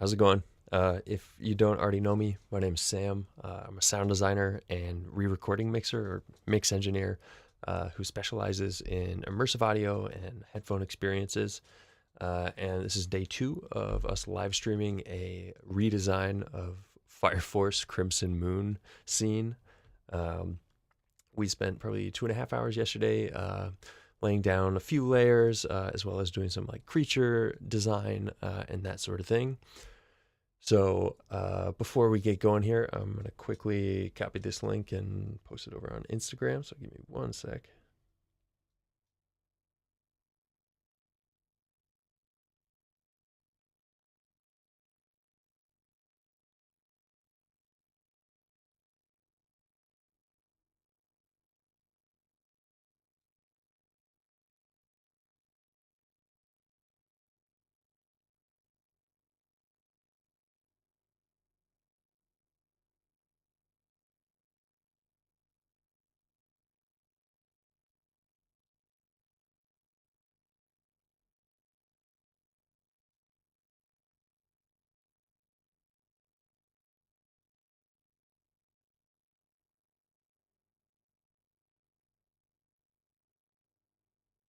How's it going? If you don't already know me, my name's Sam. I'm a sound designer and re-recording mixer or mix engineer who specializes in immersive audio and headphone experiences. And this is day 2 of us live streaming a redesign of Fire Force Crimson Moon scene. Um, we spent probably 2.5 hours yesterday laying down a few layers as well as doing some like creature design and that sort of thing. So before we get going here, I'm going to quickly copy this link and post it over on Instagram. So give me one sec.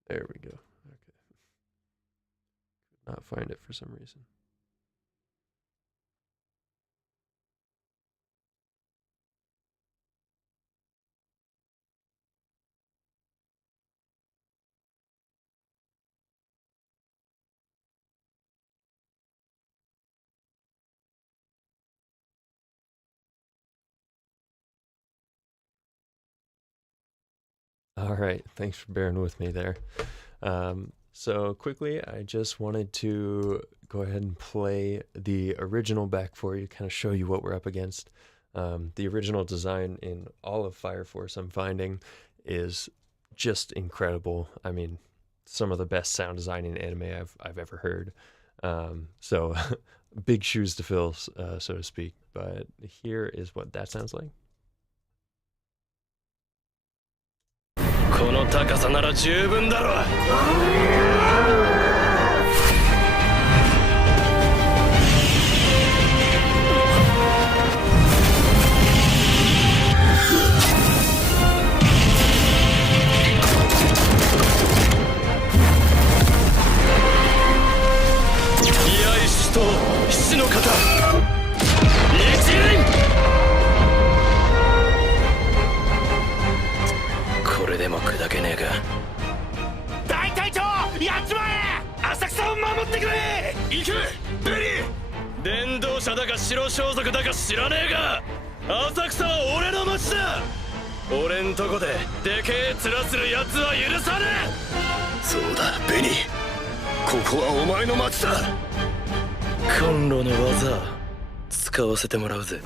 There we go. Okay. Could not find it for some reason. All right. Thanks for bearing with me there. So quickly, I just wanted to go ahead and play the original back for you, kind of show you what we're up against. The original design in all of Fire Force I'm finding is just incredible. I mean, some of the best sound design in anime I've ever heard. So big shoes to fill, so to speak. But here is what that sounds like. この高さなら十分だろう。居合死と七の型一輪。これでも砕けねえか。大隊長、やっちまえ。浅草を守ってくれ。行けベリー。伝道者だか白装束だか知らねえが、浅草は俺の町だ。俺んとこででけえ面する奴は許さねえ。そうだベニー、ここはお前の町だ。コンロの技使わせてもらうぜ。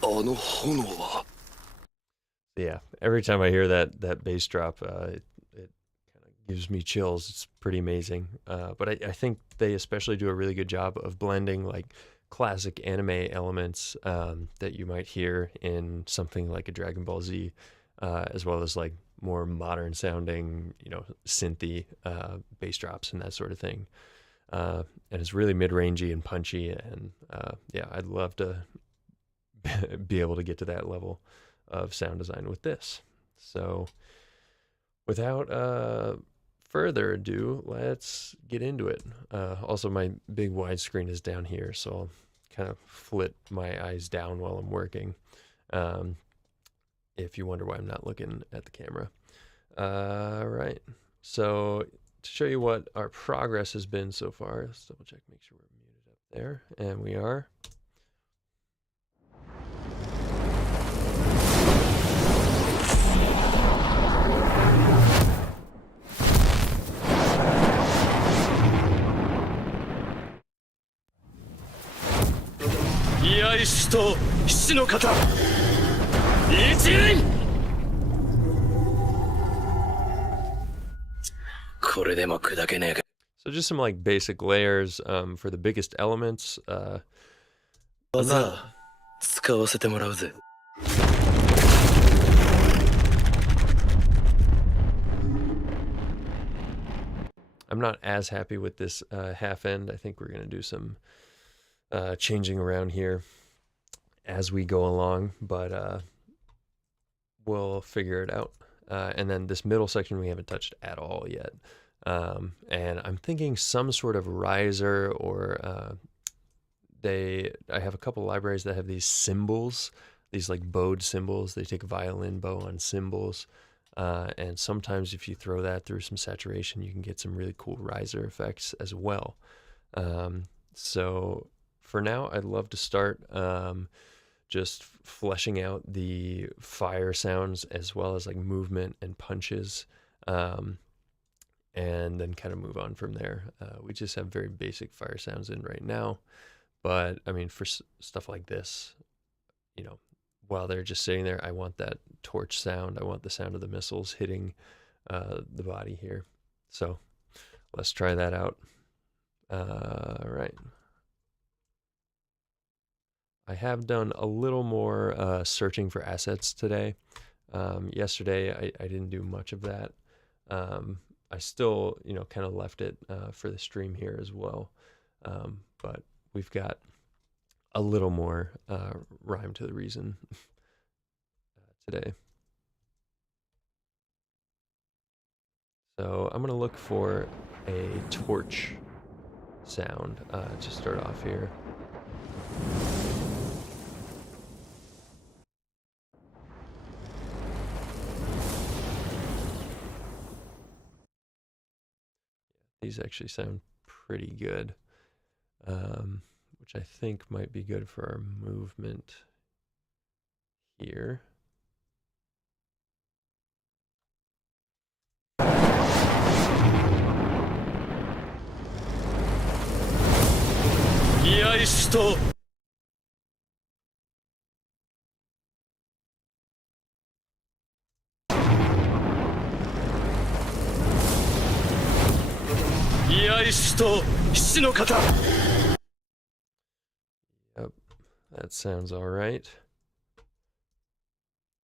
あの炎は。 Yeah, every time I hear that bass drop, it kind of gives me chills. It's pretty amazing. But I think they especially do a really good job of blending like classic anime elements that you might hear in something like a Dragon Ball Z, as well as like more modern sounding, synthy bass drops and that sort of thing. And it's really mid-rangey and punchy. And yeah, I'd love to be able to get to that level of sound design with this. So without further ado, let's get into it. Also, my big widescreen is down here, so I'll kind of flip my eyes down while I'm working, if you wonder why I'm not looking at the camera. Right, so to show you what our progress has been so far, let's double check, make sure we're muted up there, and we are. So just some like basic layers for the biggest elements. I'm not- 使わせてもらうぜ。I'm not as happy with this half end. I think we're going to do some changing around here as we go along, but we'll figure it out. And then this middle section we haven't touched at all yet. And I'm thinking some sort of riser, or I have a couple libraries that have these cymbals, these like bowed cymbals. They take a violin bow on cymbals. And sometimes if you throw that through some saturation, you can get some really cool riser effects as well. So for now, I'd love to start just fleshing out the fire sounds as well as like movement and punches, and then kind of move on from there. We just have very basic fire sounds in right now, but I mean, for stuff like this, you know, while they're just sitting there, I want that torch sound. I want the sound of the missiles hitting the body here. So let's try that out. All right. I have done a little more searching for assets today. Yesterday, I didn't do much of that. I still, you know, kind of left it for the stream here as well. But we've got a little more rhyme to the reason today. So I'm going to look for a torch sound to start off here. These actually sound pretty good, which I think might be good for our movement here. Yep, that sounds all right.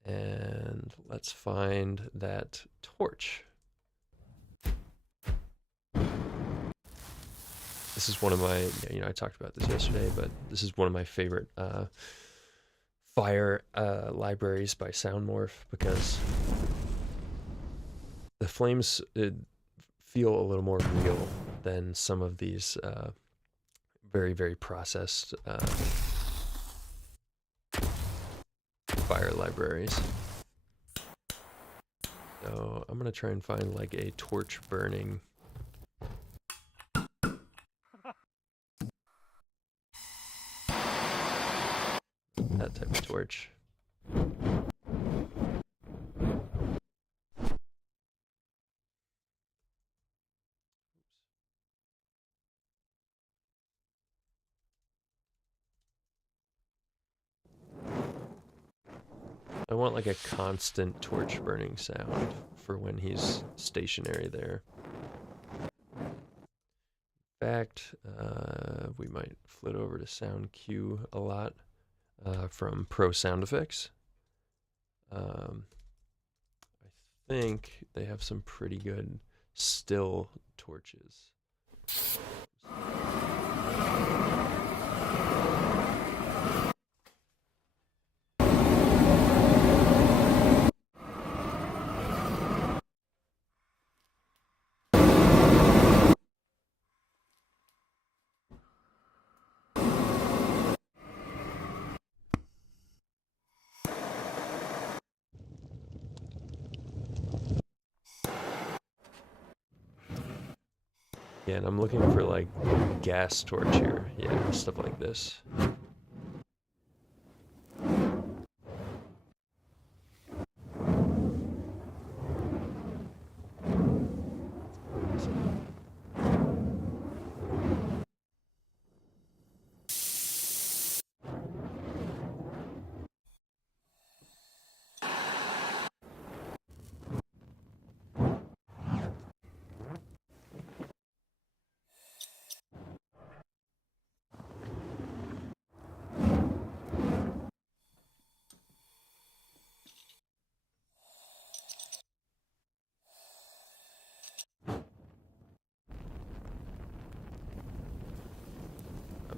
And let's find that torch. This is one of my, you know, I talked about this yesterday, but this is one of my favorite fire libraries by Soundmorph, because the flames feel a little more real than some of these very, very processed fire libraries. So I'm gonna try and find like a torch burning. That type of torch. I want like a constant torch burning sound for when he's stationary there. In fact, we might flit over to Sound Q a lot from Pro Sound Effects. I think they have some pretty good still torches. Yeah, and I'm looking for like gas torch here. Yeah, stuff like this.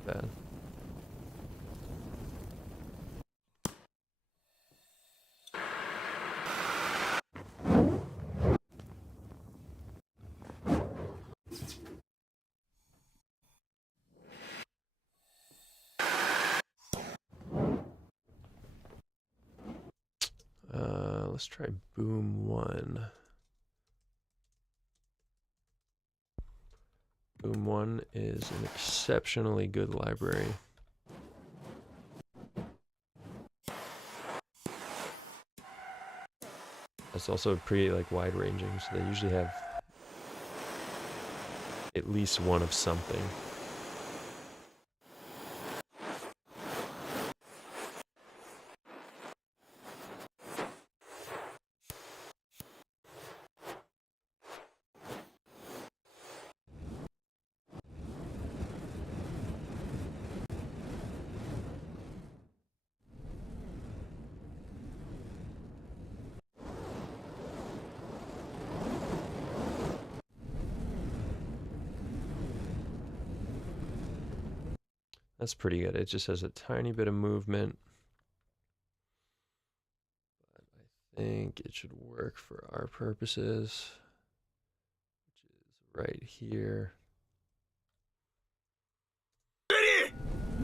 bad. Let's try Boom 1. Boom 1 is an exceptionally good library. It's also pretty like wide ranging, so they usually have at least one of something. That's pretty good. It just has a tiny bit of movement. But I think it should work for our purposes, which is right here.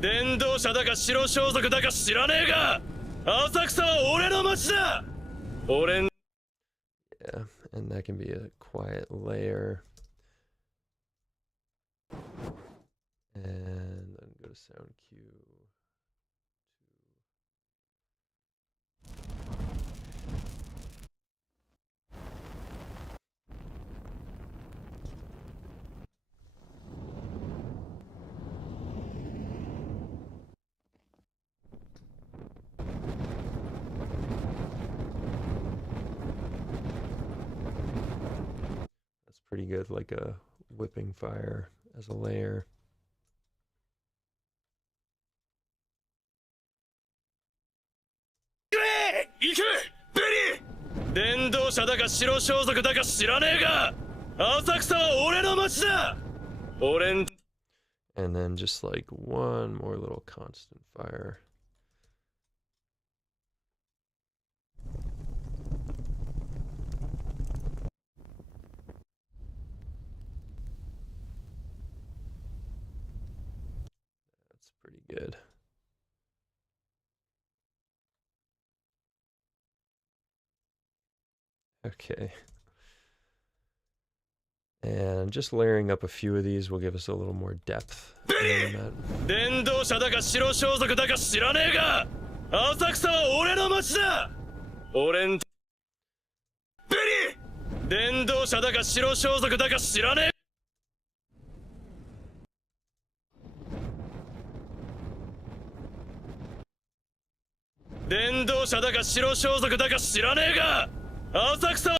伝道者だか白装束だか知らねえが浅草は俺の町だ俺 Yeah, and that can be a quiet layer. And then go to sound cue. That's pretty good, like a whipping fire as a layer. 行けベリー伝道者だか白装束だか知らねえが浅草は俺の町だ俺ん And then just like one more little constant fire. That's pretty good. Okay. And just layering up a few of these will give us a little more depth. 伝道者だか白装束だか知らねえが浅草は俺の町だ俺んベリー伝道者だか白装束だか知らねえ伝道者だか白装束だか知らねえが浅草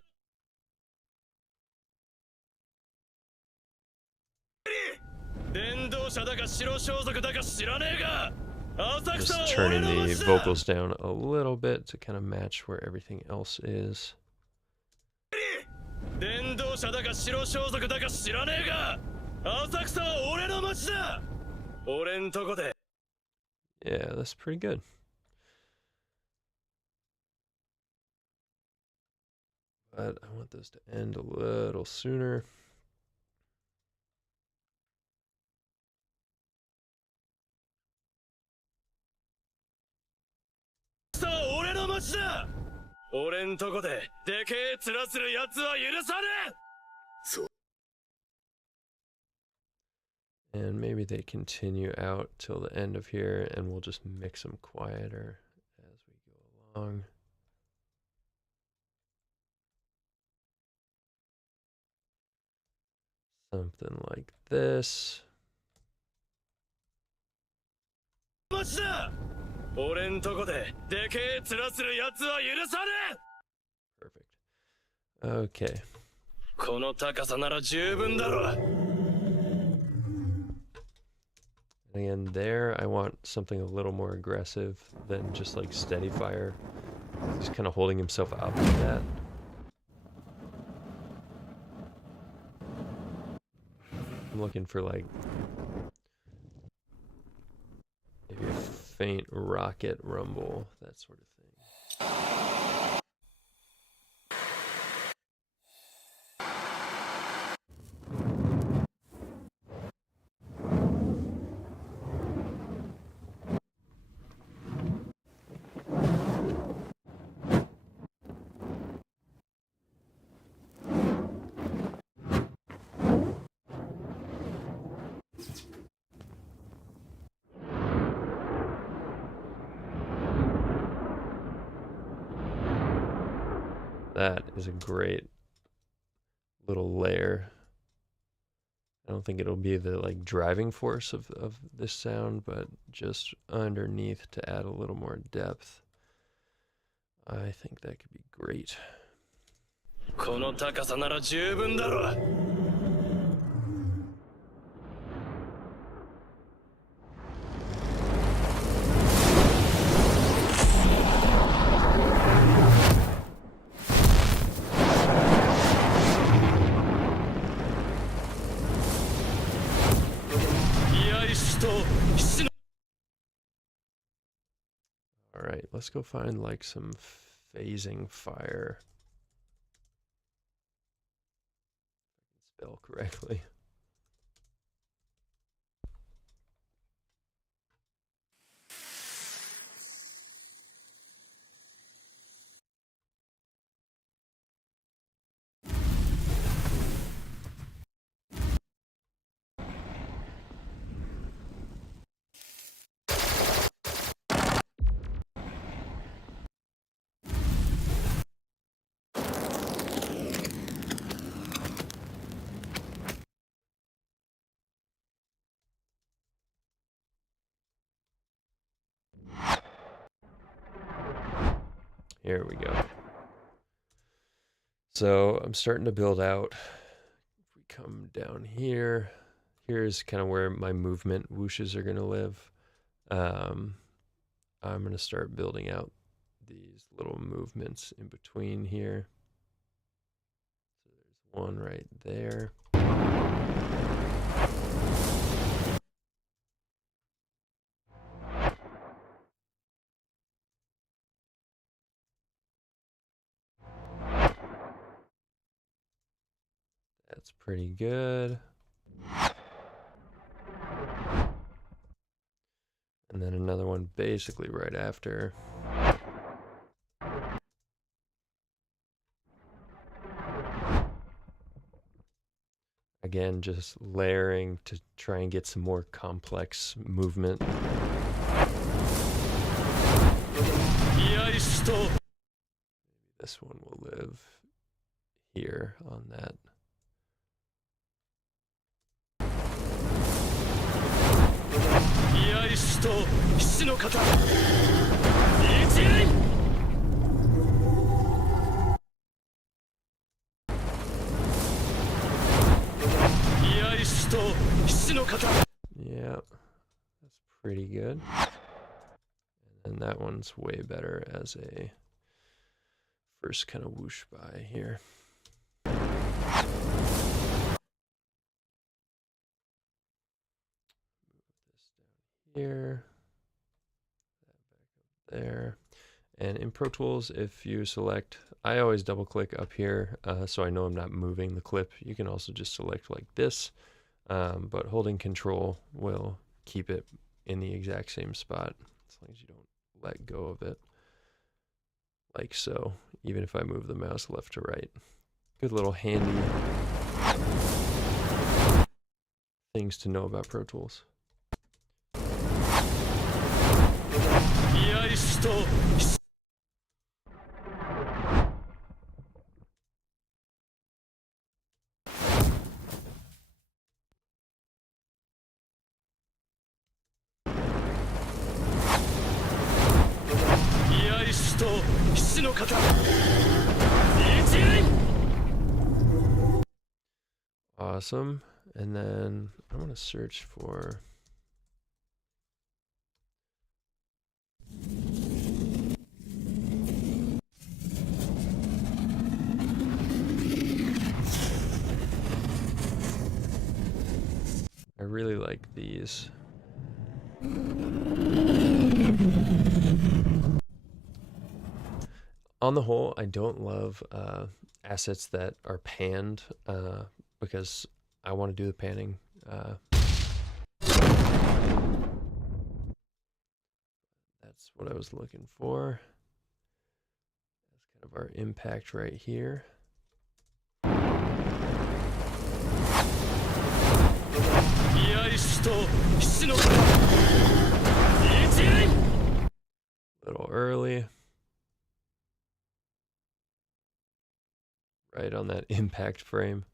Just turning the vocals down a little bit to kind of match where everything else is. Yeah, that's pretty good. But I want those to end a little sooner. And maybe they continue out till the end of here, and we'll just mix them quieter as we go along. Something like this. Perfect. Okay. And there, I want something a little more aggressive than just like steady fire. He's kind of holding himself out like that. I'm looking for like faint rocket rumble, that sort of thing. That is a great little layer. I don't think it'll be the like driving force of this sound, but just underneath to add a little more depth. I think that could be great. この高さなら十分だろう。All right, let's go find like some phasing fire. If I can spell correctly. Here we go. So I'm starting to build out. If we come down here, here's kind of where my movement whooshes are going to live. I'm going to start building out these little movements in between here. So there's one right there. That's pretty good. And then another one basically right after. Again, just layering to try and get some more complex movement. Maybe this one will live here on that. Yeah, that's pretty good. And then that one's way better as a first kind of whoosh by here. Here, that back up there, and in Pro Tools, if you select, I always double click up here so I know I'm not moving the clip. You can also just select like this, but holding Control will keep it in the exact same spot as long as you don't let go of it, like so, even if I move the mouse left to right. Good little handy things to know about Pro Tools. Awesome. And then I want to search for I really like these. on the whole, I don't love assets that are panned because I want to do the panning. That's what I was looking for. That's kind of our impact right here. Little early. Right on that impact frame.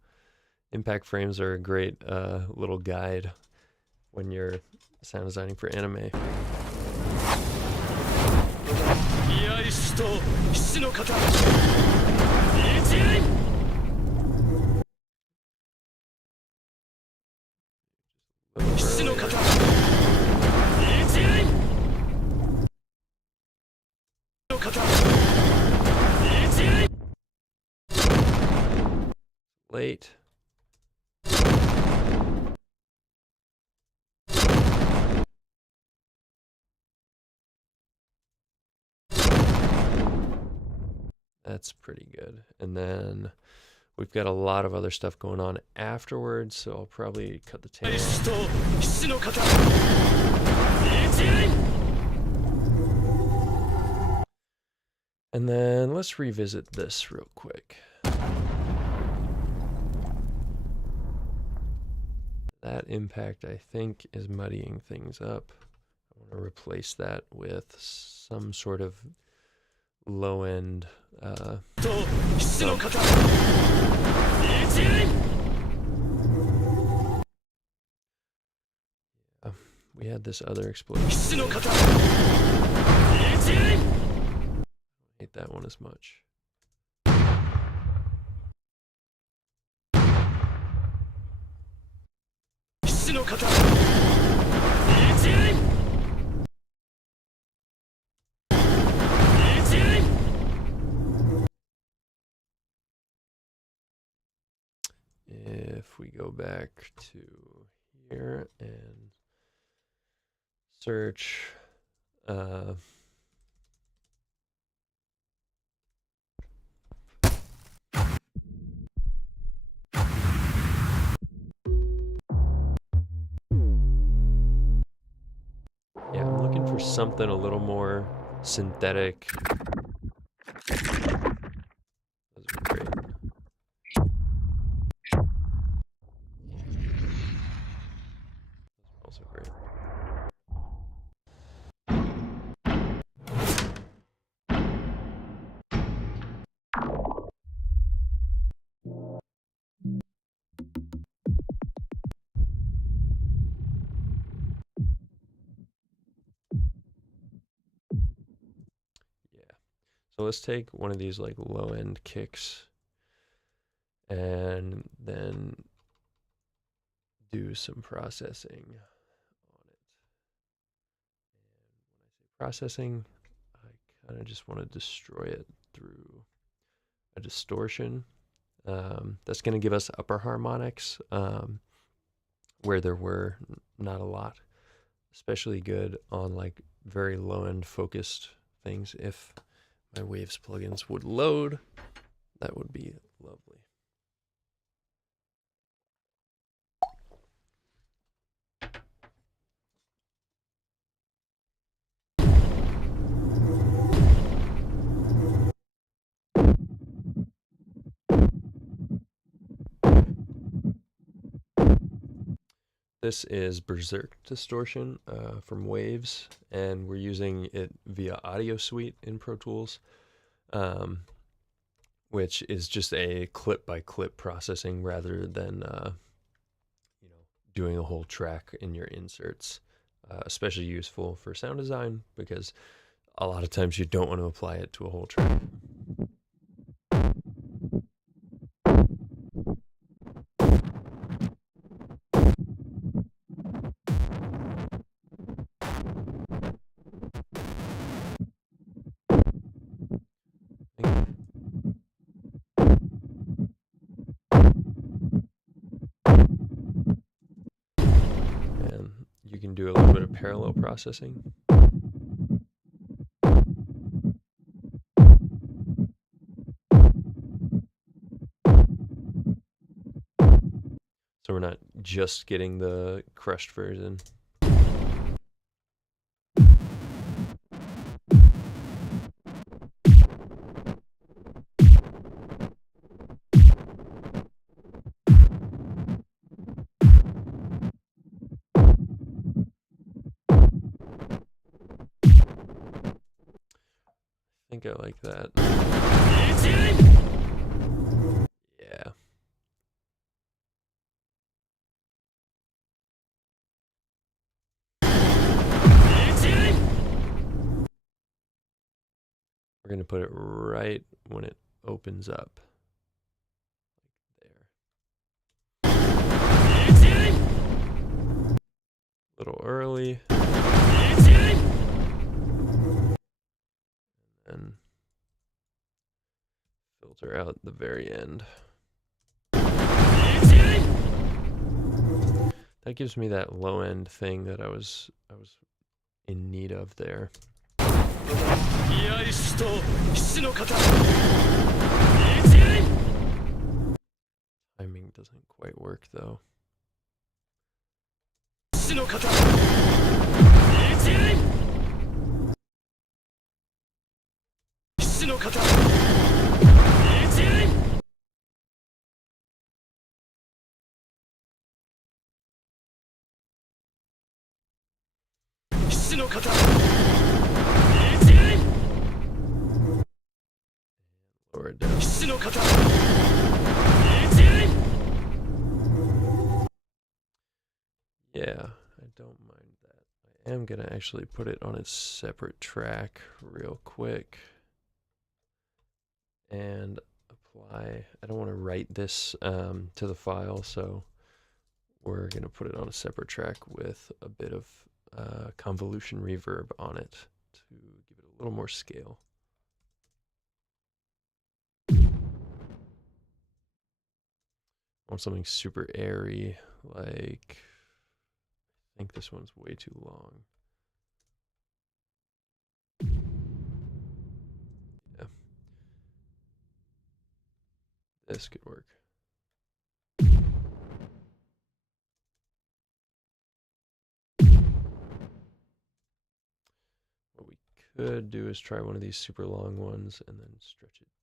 Impact frames are a great little guide when you're sound designing for anime. Late. That's pretty good. And then we've got a lot of other stuff going on afterwards, so I'll probably cut the tail. And then let's revisit this real quick. That impact, I think, is muddying things up. I want to replace that with some sort of low-end we had this other explosion. I hate that one as much. If we go back to here and search yeah, I'm looking for something a little more synthetic. Those are great. Also great. So let's take one of these like low end kicks and then do some processing on it. And when I say processing, I kind of just want to destroy it through a distortion. That's going to give us upper harmonics where there were not a lot, especially good on like very low end focused things. If my Waves plugins would load, that would be lovely. This is Berserk Distortion from Waves, and we're using it via Audio Suite in Pro Tools, which is just a clip-by-clip processing rather than doing a whole track in your inserts. Especially useful for sound design because a lot of times you don't want to apply it to a whole track. You can do a little bit of parallel processing. So we're not just getting the crushed version. I think I like that. Yeah. We're going to put it right when it opens up. There. A little early. And filter out the very end. That gives me that low end thing that I was in need of there. Timing doesn't quite work though. Lower it down. Yeah, I don't mind that. I am gonna actually put it on its separate track real quick and apply. I don't want to write this to the file, so we're gonna put it on a separate track with a bit of convolution reverb on it to give it a little more scale. I want something super airy, like I think this one's way too long. Yeah. This could work. What we could do is try one of these super long ones and then stretch it back.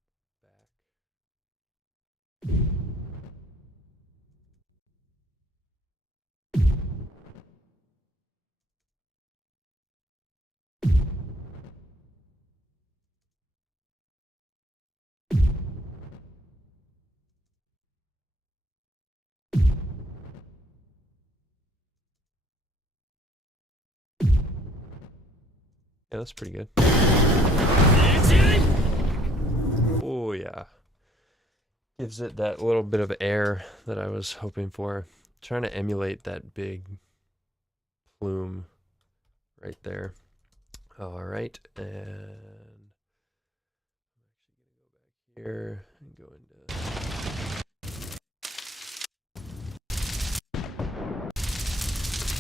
Yeah, that's pretty good. Oh yeah. Gives it that little bit of air that I was hoping for. Trying to emulate that big plume right there. All right, and I'm actually gonna go back here and go into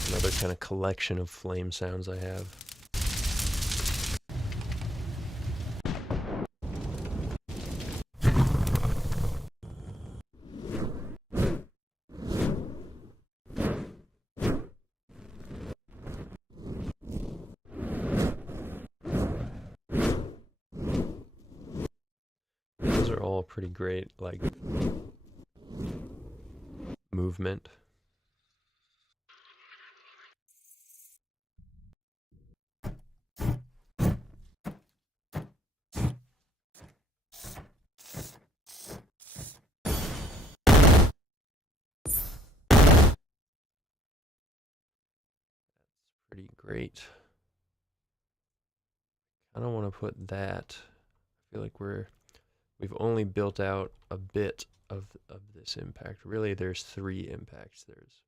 another kind of collection of flame sounds I have. Those are all pretty great, like, movement. Pretty great. I don't want to put that. I feel like we've only built out a bit of this impact. Really, there's 3 impacts. There's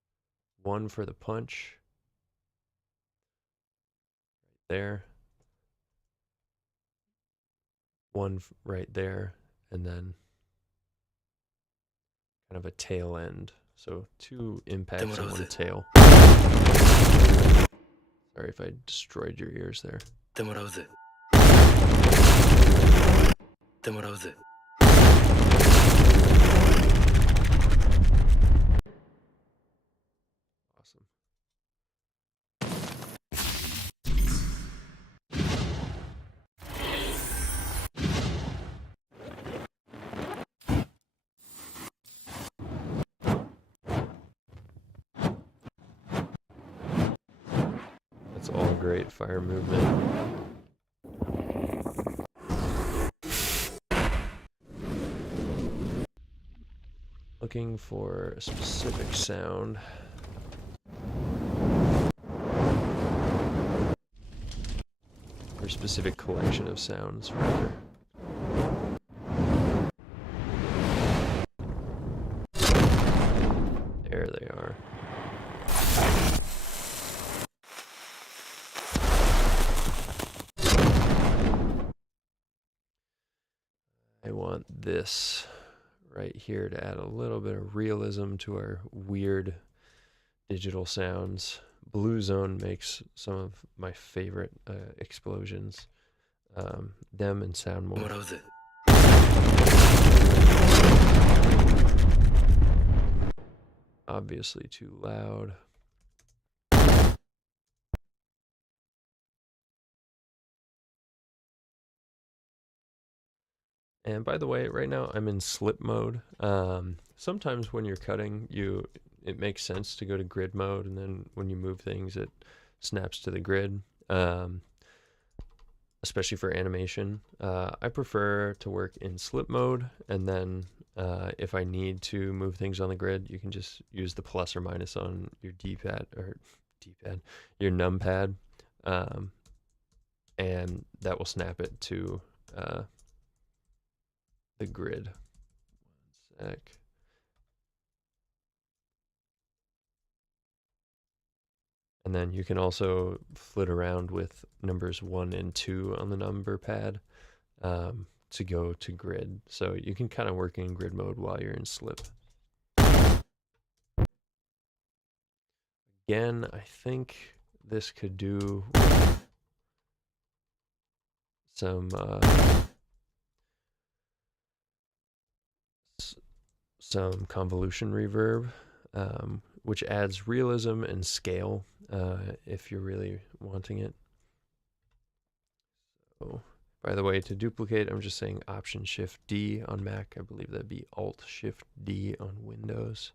one for the punch right there, one right there, and then kind of a tail end. So 2 impacts and 1 tail. Sorry if I destroyed your ears there. It's all great fire movement. Looking for a specific sound. Or a specific collection of sounds, rather. There they are. I want this right here to add a little bit of realism to our weird digital sounds. Blue Zone makes some of my favorite explosions. Them and Soundmore. Obviously too loud. And by the way, right now I'm in slip mode. Sometimes when you're cutting, it makes sense to go to grid mode, and then when you move things, it snaps to the grid, especially for animation. I prefer to work in slip mode, and then if I need to move things on the grid, you can just use the plus or minus on your your numpad, and that will snap it to the grid. One sec. And then you can also flit around with numbers 1 and 2 on the number pad to go to grid. So you can kind of work in grid mode while you're in slip. Again, I think this could do some convolution reverb, which adds realism and scale if you're really wanting it. So, by the way, to duplicate, I'm just saying Option Shift D on Mac. I believe that'd be Alt Shift D on Windows.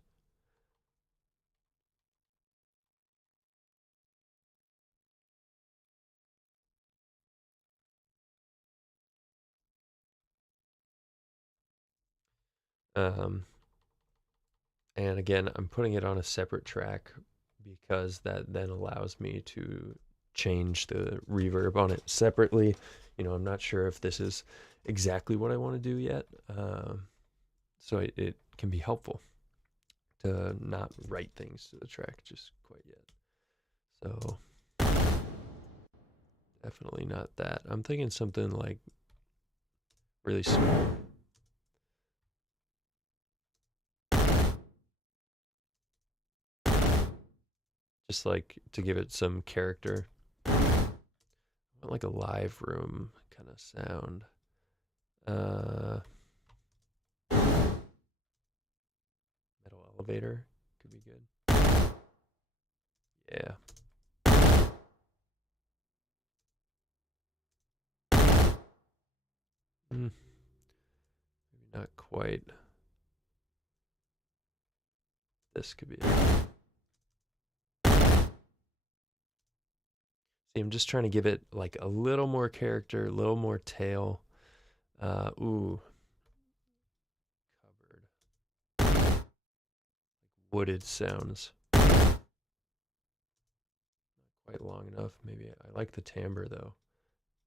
And again, I'm putting it on a separate track because that then allows me to change the reverb on it separately. You know, I'm not sure if this is exactly what I want to do yet. So it can be helpful to not write things to the track just quite yet. So definitely not that. I'm thinking something like really small. Just like to give it some character. I want like a live room kind of sound. Metal elevator could be good. Yeah. Maybe not quite. This could be it. See, I'm just trying to give it like a little more character, a little more tail. Ooh. Covered. Like wooded sounds. Not quite long enough. Maybe I like the timbre though.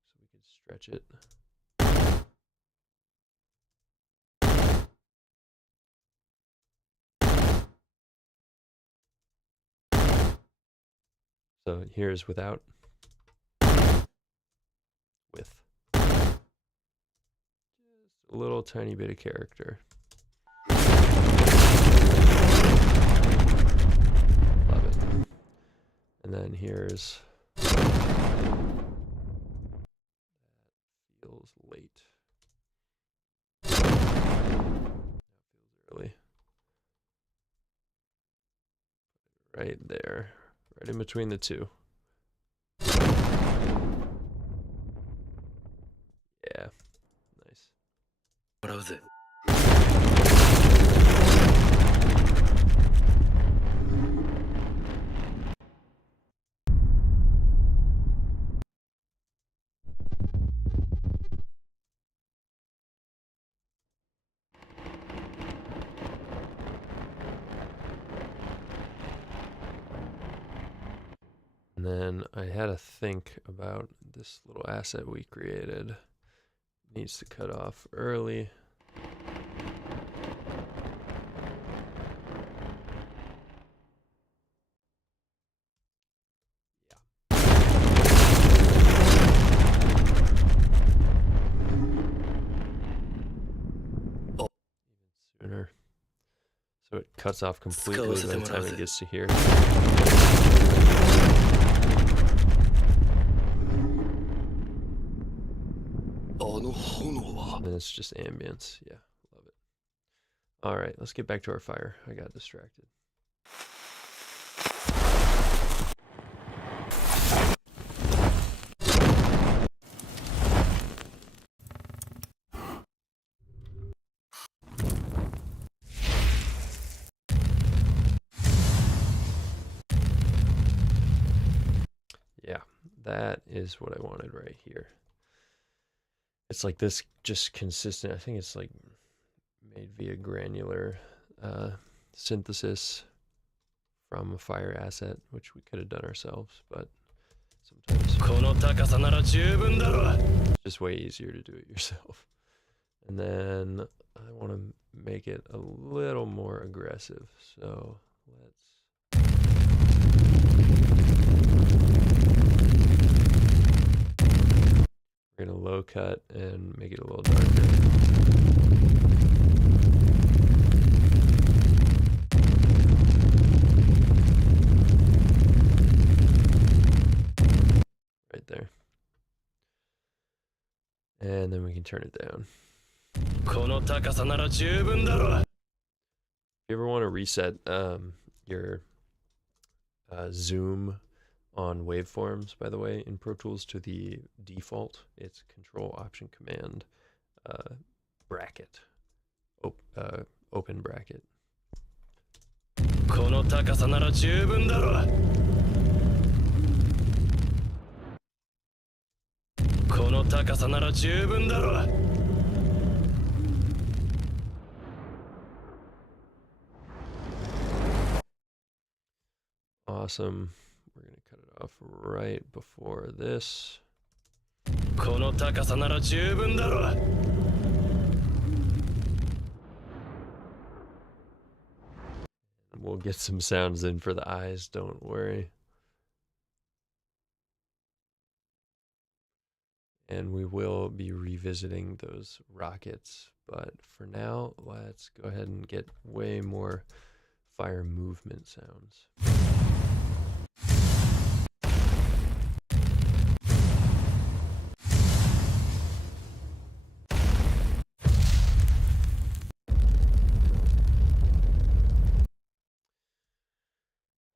So we could stretch it. So here's without. With. Just a little tiny bit of character. Love it. And then here's. That feels late. That feels early. Put it right there. Right in between the two. Yeah, nice. What was it? then I had to think about this little asset we created. Needs to cut off early. Sooner. So it cuts off completely by the time it gets to here. And it's just ambience. Yeah, love it. All right, let's get back to our fire. I got distracted. Yeah, that is what I wanted right here. It's like this, just consistent. I think it's like made via granular synthesis from a fire asset, which we could have done ourselves, but sometimes it's just way easier to do it yourself. And then I want to make it a little more aggressive, so we're gonna low cut and make it a little darker. Right there. And then we can turn it down. If you ever want to reset your zoom on waveforms, by the way, in Pro Tools to the default, it's Control Option Command bracket, open bracket. Awesome. We're going to cut it off right before this. We'll get some sounds in for the eyes, don't worry. And we will be revisiting those rockets, but for now, let's go ahead and get way more fire movement sounds.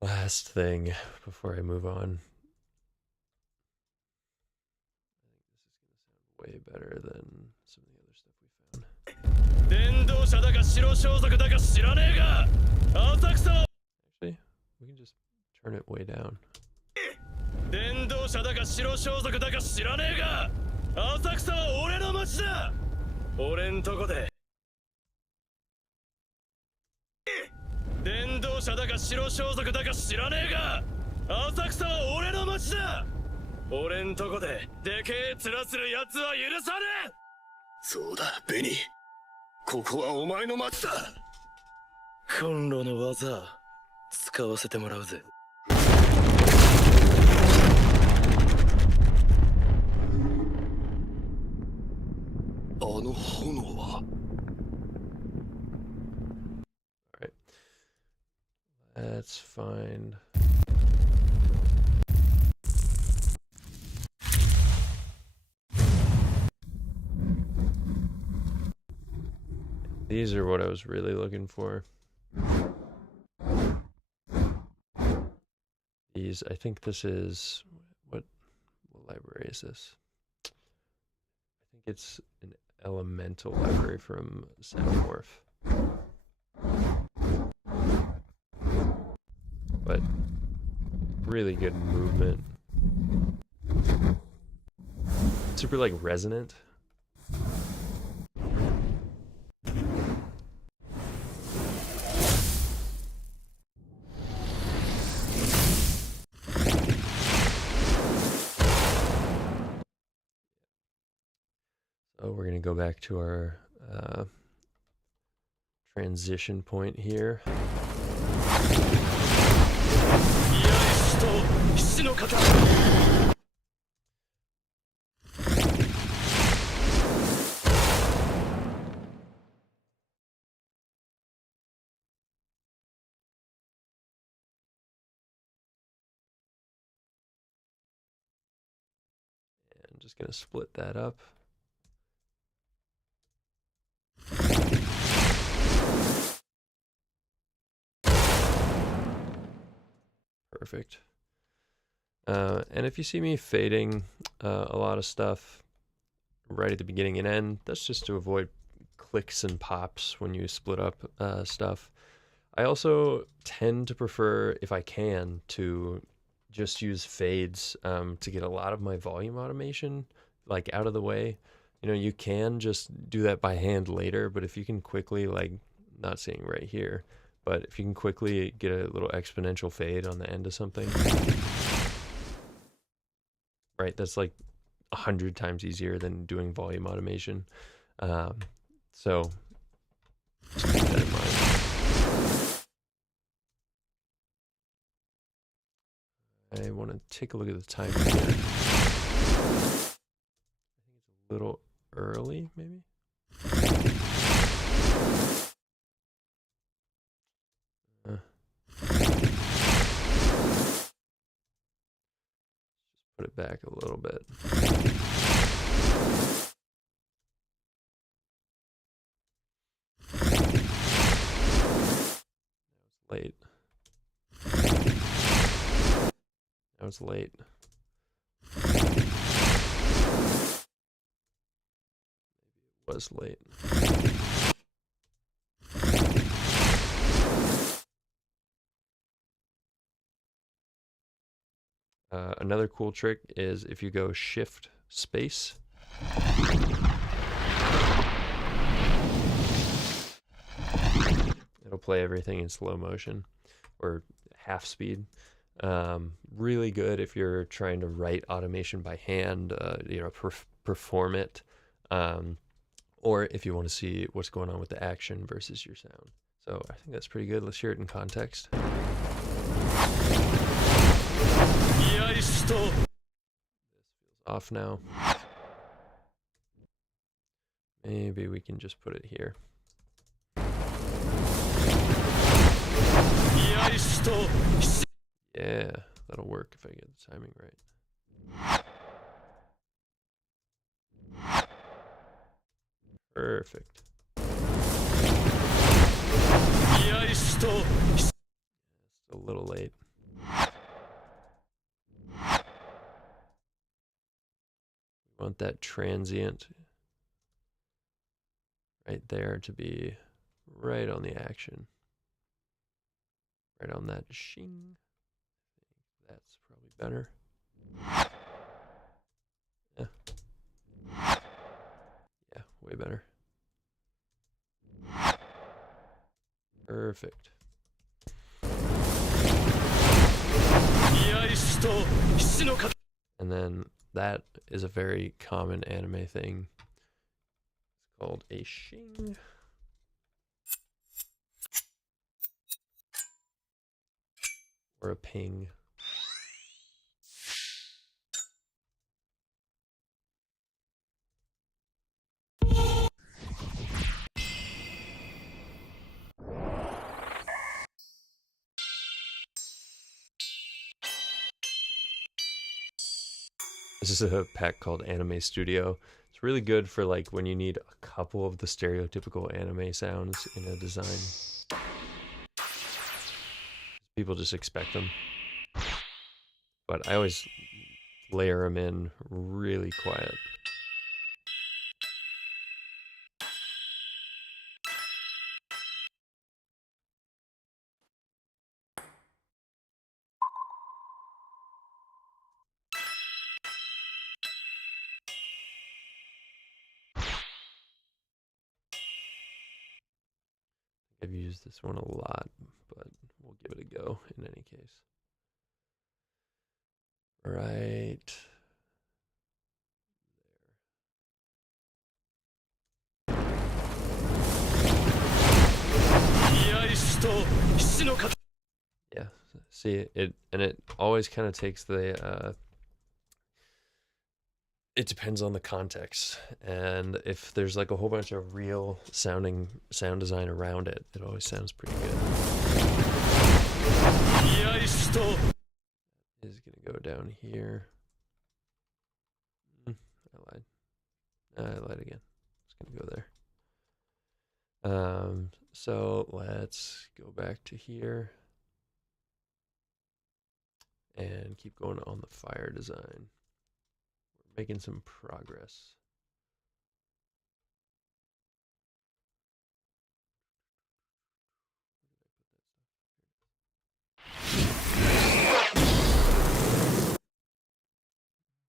Last thing before I move on. I think this is going to sound way better than some of the other stuff we found. Actually, we can just turn it way down. Alright. Let's find... These are what I was really looking for. These, I think this is, what library is this? I think it's an elemental library from Soundmorph. But really good movement. Super like resonant. going to go back to our transition point here. And just going to split that up. Perfect. And if you see me fading a lot of stuff right at the beginning and end, that's just to avoid clicks and pops when you split up stuff. I also tend to prefer, if I can, to just use fades to get a lot of my volume automation like out of the way. You know, you can just do that by hand later, but if you can quickly, like, not seeing right here, but if you can quickly get a little exponential fade on the end of something, right, that's like 100 times easier than doing volume automation. So just keep that in mind. I want to take a look at the time here. I think it's a little early, maybe. Just put it back a little bit. Late. Now it's late. Maybe it was late. Another cool trick is if you go shift space, it'll play everything in slow motion or half speed. Really good if you're trying to write automation by hand, perform it, or if you want to see what's going on with the action versus your sound. So I think that's pretty good. Let's hear it in context. This feels off now. Maybe we can just put it here. Yeah, that'll work if I get the timing right. Perfect. It's a little late. We want that transient right there to be right on the action. Right on that shing. That's probably better. Yeah. Yeah, way better. Perfect. And then that is a very common anime thing. It's called a shing. Or a ping. This is a pack called Anime Studio. It's really good for like when you need a couple of the stereotypical anime sounds in a design. People just expect them. But I always layer them in really quiet. I've used this one a lot, but we'll give it a go in any case. Right Yeah, see it, and it always kind of takes the it depends on the context, and if there's like a whole bunch of real sounding sound design around it, it always sounds pretty good. Is gonna go down here. I lied. I lied again. It's gonna go there. So let's go back to here and keep going on the fire design. We're making some progress.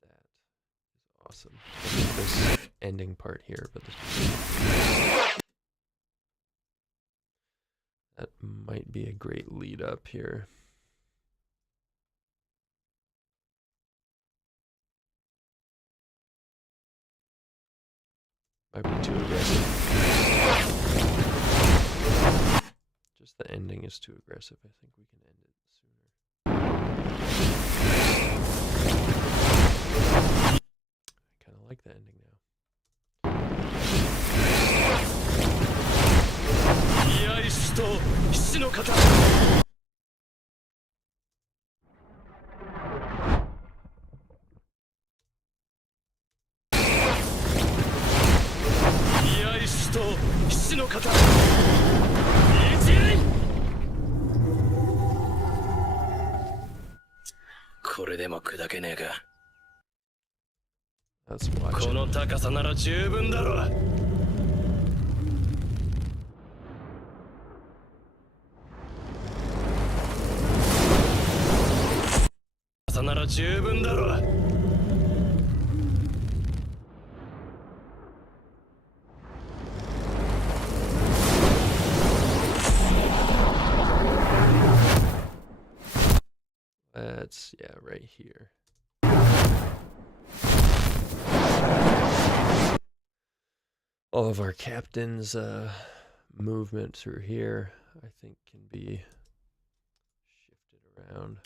That is awesome. This ending part here, but that might be a great lead up here. Might be too aggressive. Just the ending is too aggressive. I think we can end it sooner. I kind of like the ending now. Let's watch この it. 高さなら十分だろう。高さなら十分だろう。 Let's, yeah, right here. All of our captain's movement through here, I think, can be shifted around.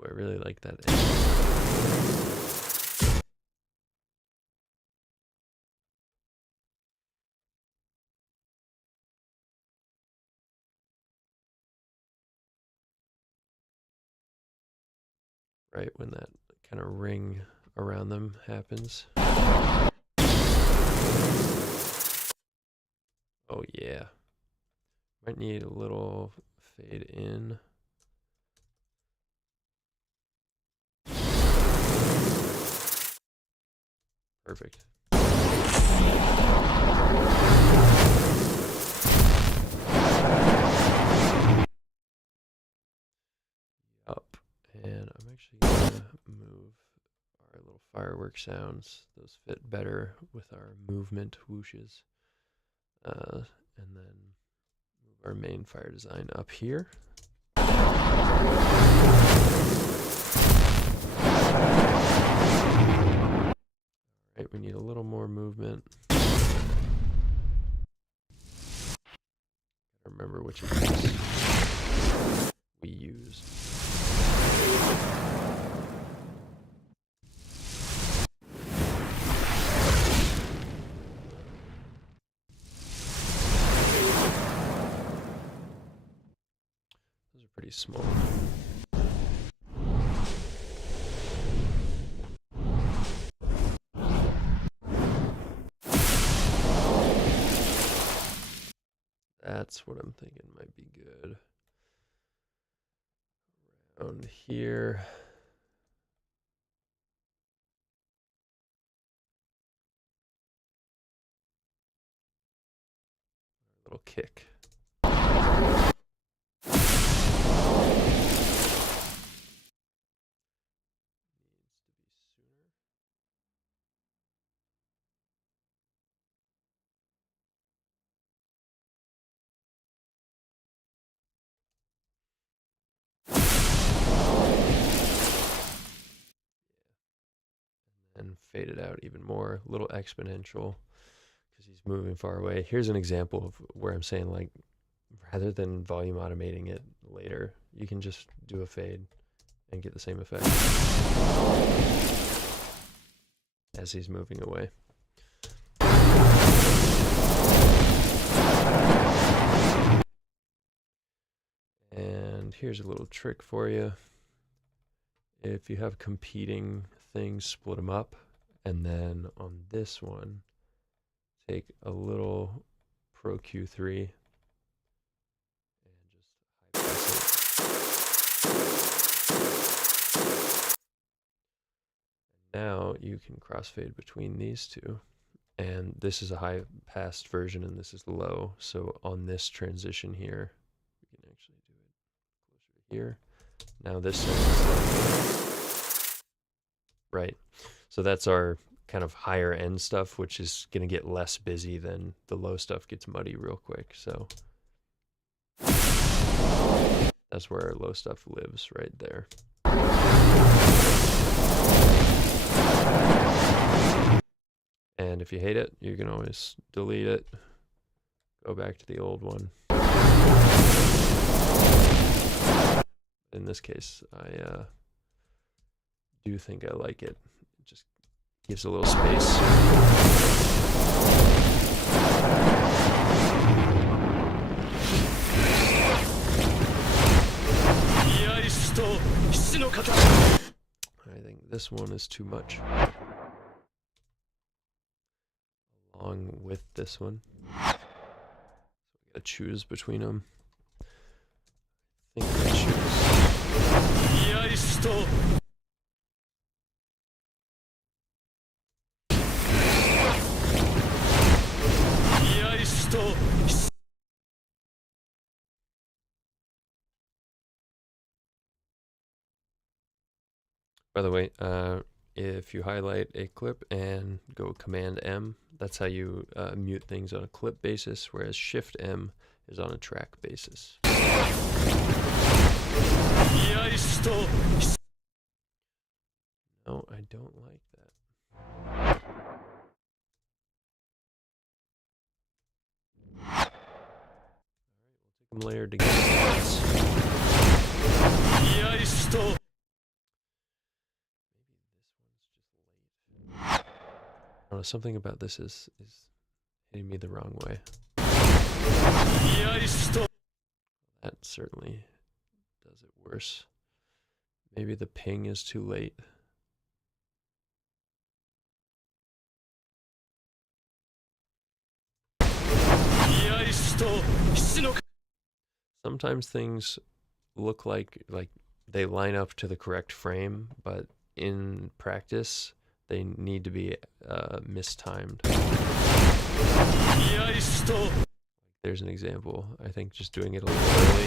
Oh, I really like that end. Right when that kind of ring around them happens. Oh yeah. Might need a little fade in. Perfect. Up. And I'm actually gonna move our little firework sounds. Those fit better with our movement whooshes. And then move our main fire design up here. Alright, we need a little more movement. Gotta remember which of these we use. Those are pretty small. That's what I'm thinking might be good. Around here. Little kick. And fade it out even more, a little exponential, because he's moving far away. Here's an example of where I'm saying, like, rather than volume automating it later, you can just do a fade and get the same effect as he's moving away. And here's a little trick for you. If you have competing things, split them up, and then on this one, take a little Pro Q3 and just high pass it. And now you can crossfade between these two. And this is a high passed version and this is low. So on this transition here, we can actually do it closer to here. Now this right. So that's our kind of higher end stuff, which is going to get less busy than the low stuff gets muddy real quick. So that's where our low stuff lives, right there. And if you hate it, you can always delete it, go back to the old one. In this case, I do think I like it. It just gives a little space. I think this one is too much. Along with this one. So we gotta choose between them. I think I choose. By the way, if you highlight a clip and go Command M, that's how you mute things on a clip basis, whereas Shift M is on a track basis. No, I don't like that. Alright, we'll take them layered together. I don't know, something about this is hitting me the wrong way. That certainly does it worse. Maybe the ping is too late. Sometimes things look like they line up to the correct frame, but in practice they need to be mistimed. There's an example. I think just doing it a little early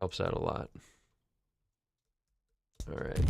helps out a lot. All right.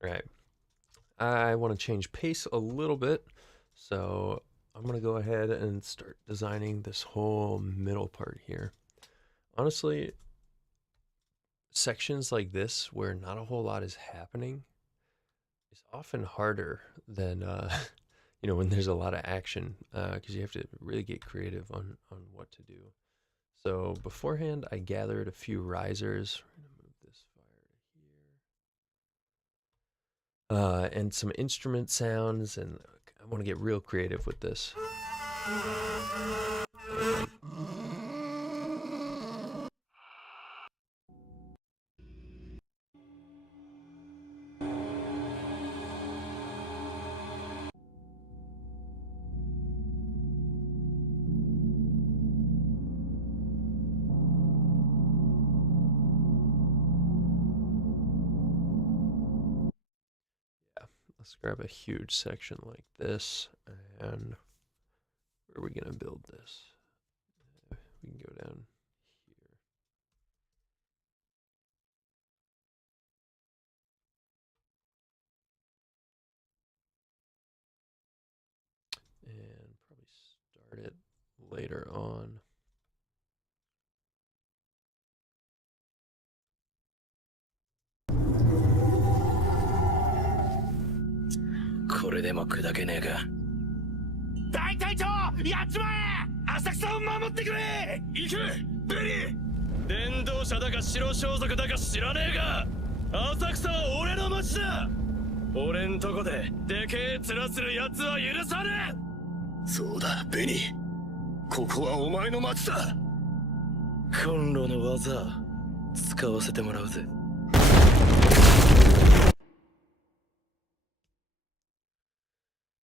Right. I want to change pace a little bit, so I'm going to go ahead and start designing this whole middle part here. Honestly, sections like this where not a whole lot is happening is often harder than you know, when there's a lot of action, because you have to really get creative on what to do. So beforehand, I gathered a few risers. We're gonna move this fire to here, and some instrument sounds, and I want to get real creative with this. Let's grab a huge section like this, and where are we gonna build this? We can go down here, and probably start it later on.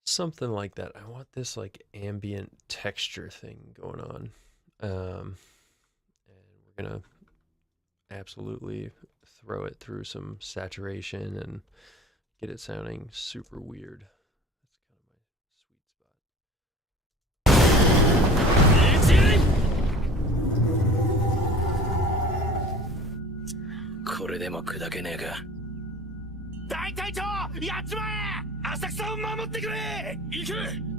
Something like that. I want this like ambient texture thing going on. And we're gonna absolutely throw it through some saturation and get it sounding super weird. That's kind of my sweet spot. これでも砕けねえか。大隊長、やっちまえ！浅草を守ってくれ！行け、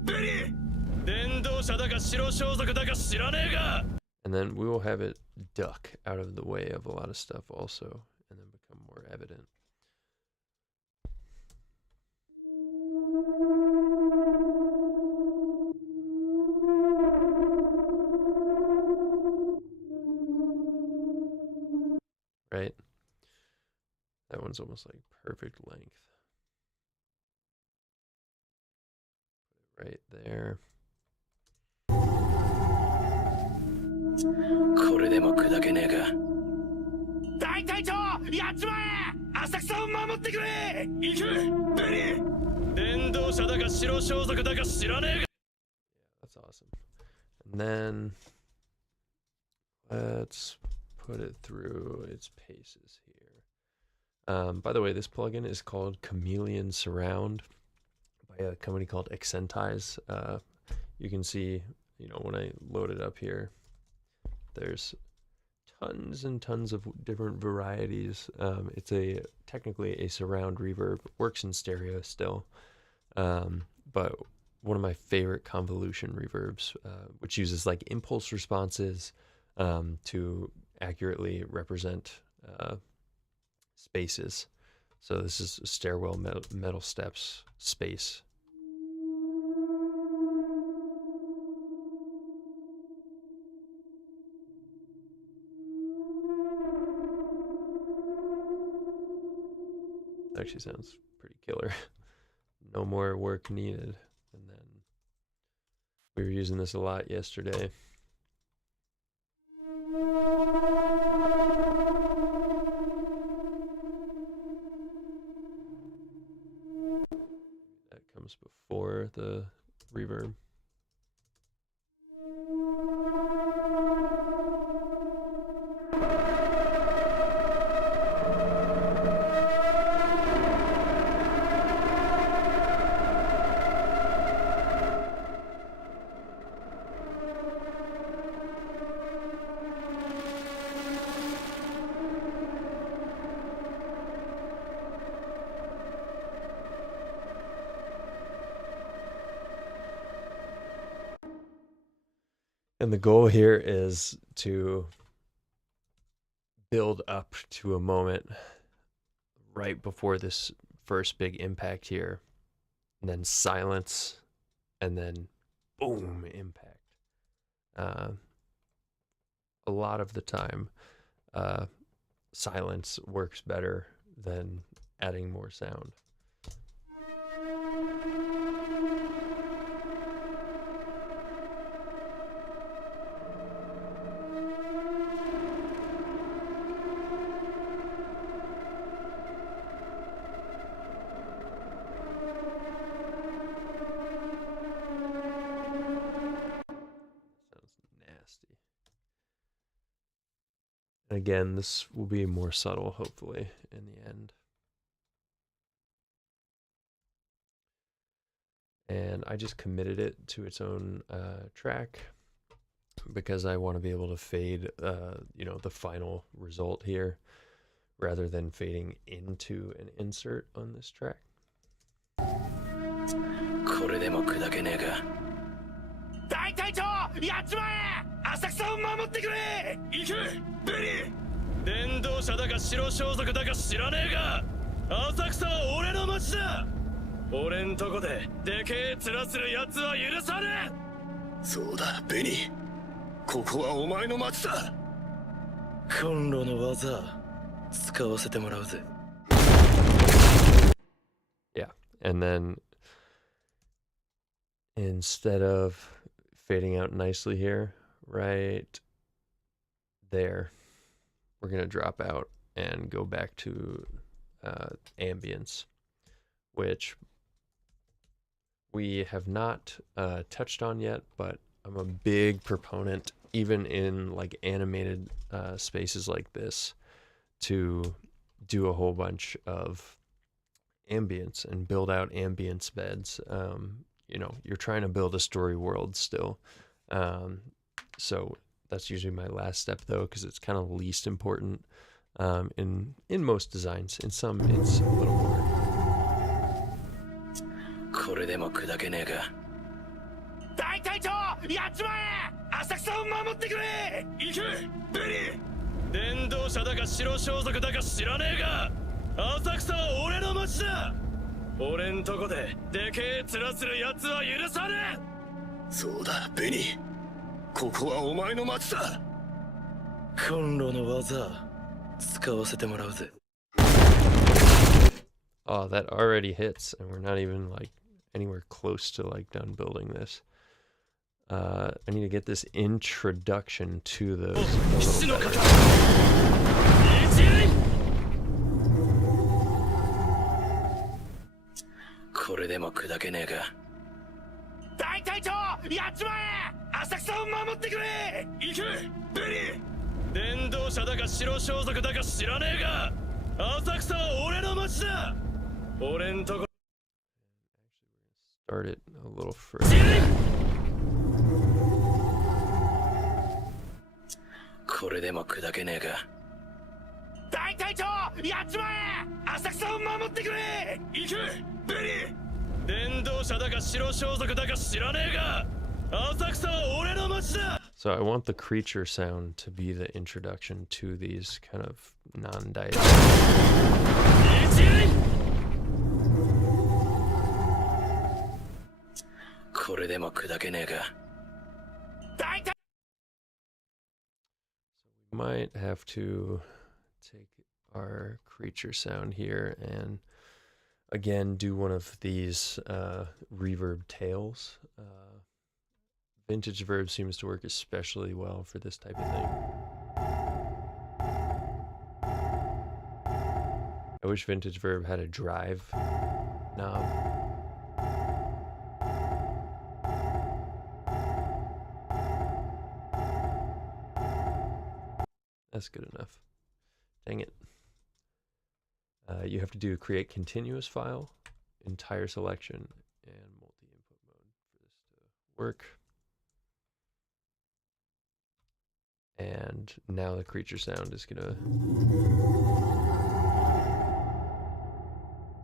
ベリー！伝道者だか白装束だか知らねえが。 And then we will have it duck out of the way of a lot of stuff also, and then become more evident. Right? That one's almost like perfect length. Put it right there. これでも砕けねえか。大隊長、やっちまえ！浅草を守ってくれ！行け、ベリー！伝道者だか白装束だか知らねえが。 Yeah, that's awesome. And then let's put it through its paces here. By the way, this plugin is called Chameleon Surround by a company called Accentize. You can see, you know, when I load it up here, there's tons and tons of different varieties. It's technically a surround reverb, works in stereo still, but one of my favorite convolution reverbs, which uses like impulse responses to accurately represent spaces. So this is a stairwell metal steps space. Actually sounds pretty killer. No more work needed. And then we were using this a lot yesterday. That comes before the reverb. And the goal here is to build up to a moment right before this first big impact here, and then silence and then boom, impact. A lot of the time, silence works better than adding more sound. Nasty. And again, this will be more subtle, hopefully, in the end. And I just committed it to its own track because I want to be able to fade, the final result here rather than fading into an insert on this track. これでも砕けねえか。大隊長、やっちまえ！浅草を守ってくれ！行け、ベリー！伝道者だか白装束だか知らねえが、浅草は俺の町だ！俺んとこででけえ面する奴は許さねえ！そうだ、ベニー。ここはお前の町だ！コンロの技、使わせてもらうぜ。Yeah, and then instead of fading out nicely here, right there, we're going to drop out and go back to ambience, which we have not touched on yet, but I'm a big proponent, even in like animated spaces like this, to do a whole bunch of ambience and build out ambience beds. You're trying to build a story world still. So that's usually my last step, though, because it's kind of least important in most designs. In some, it's a little more. これでも砕けねえか。大隊長、やっちまえ！浅草を守ってくれ！行け、ベリー！伝道者だか白装束だか知らねえが、浅草は俺の町だ！俺んとこででけえ面する奴は許さねえ！そうだ、ベニー。ここはお前の町だ！コンロの技、使わせてもらうぜ。Oh, that already hits, and we're not even like anywhere close to like done building this. I need to get this introduction to those a little better. これでも砕けねえか。大隊長、やっちまえ！浅草を守ってくれ！行け、ベリー！伝道者だか白装束だか知らねえが、浅草は俺の町だ！俺んとこ。Start it a little further. これでも砕けねえか。大隊長、やっちまえ！浅草を守ってくれ！行け、ベリー！伝道者だか白装束だか知らねえが、浅草は俺の町だ！ So I want the creature sound to be the introduction to these kind of non-dialogue. これでも砕けねえか。大隊 We might have to take our creature sound here and again do one of these reverb tails. Vintage Verb seems to work especially well for this type of thing. I wish Vintage Verb had a drive knob. That's good enough. Dang it. You have to do create continuous file, entire selection, and multi-input mode for this to work. And now the creature sound is gonna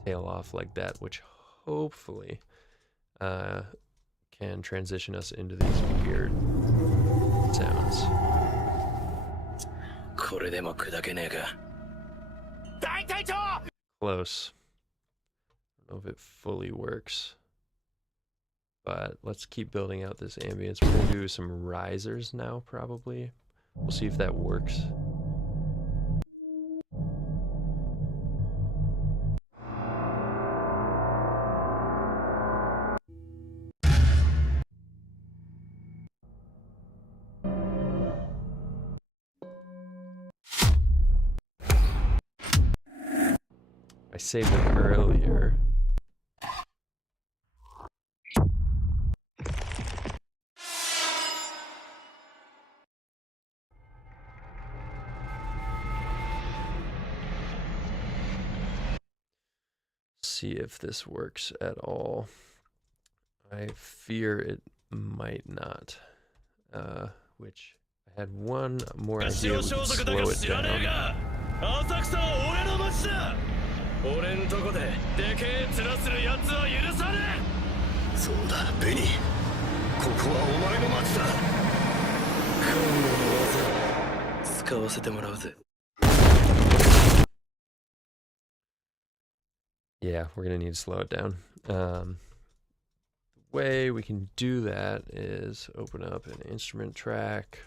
tail off like that, which hopefully can transition us into these weird sounds. これでも砕けねえか。大隊長! Close. I don't know if it fully works. but let's keep building out this ambience. We're gonna do some risers now, probably. We'll see if that works. I saved it earlier. See if this works at all. I fear it might not. Which I had one more idea we could slow it down. 俺んとこででけえ面する奴は許さねえ。そうだベニー、ここはお前の町だ。今度の技使わせてもらうぜ。 Yeah, we're gonna need to slow it down. The way we can do that is open up an instrument track.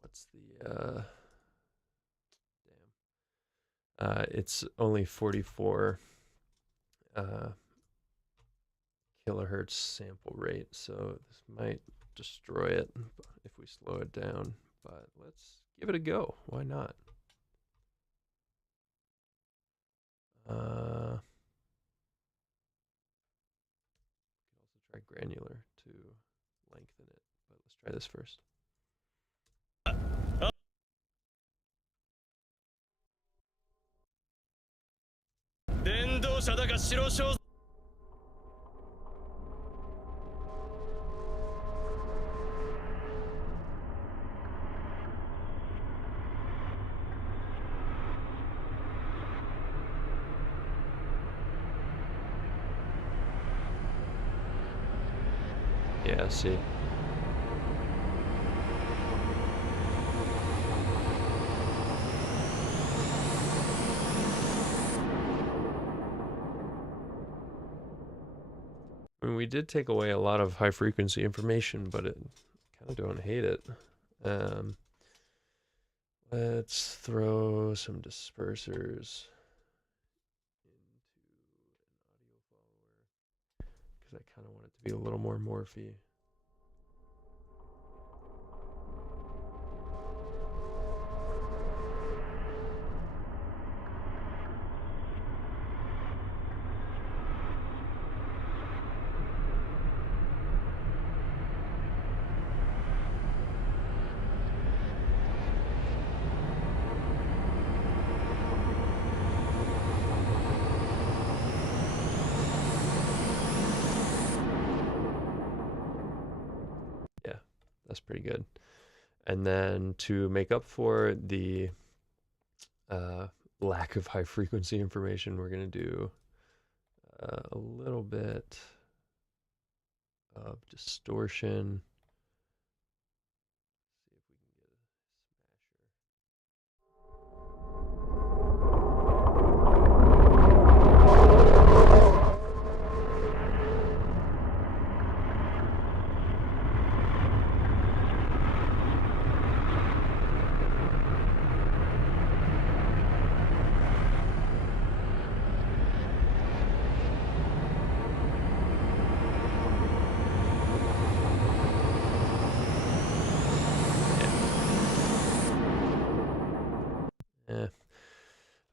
What's the it's only 44 kilohertz sample rate, so this might destroy it if we slow it down, but let's give it a go. Why not? We can also try granular to lengthen it, but let's try this first. Yeah, see. I mean, we did take away a lot of high frequency information, but it kind of don't hate it. Let's throw some dispersers into an audio follower because I kind of want it to be a little more morphy. That's pretty good. And then to make up for the lack of high frequency information, we're going to do a little bit of distortion. See if we can get a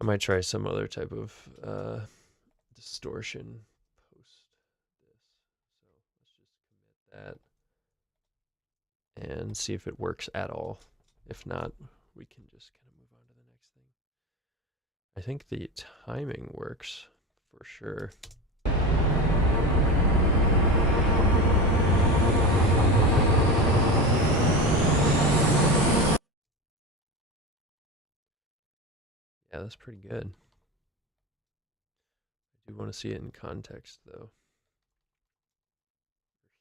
I might try some other type of distortion post this. So let's just commit that and see if it works at all. If not, we can just kind of move on to the next thing. I think the timing works for sure. Yeah, that's pretty good. I do want to see it in context, though. Or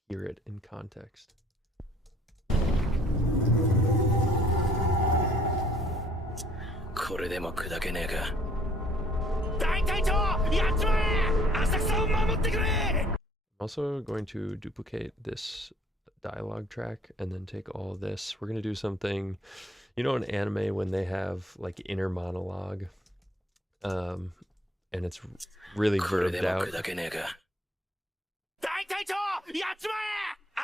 hear it in context. also going to duplicate this dialogue track and then take all this. We're going to do something, you know, in anime when they have like inner monologue, and it's really verbed out. I'm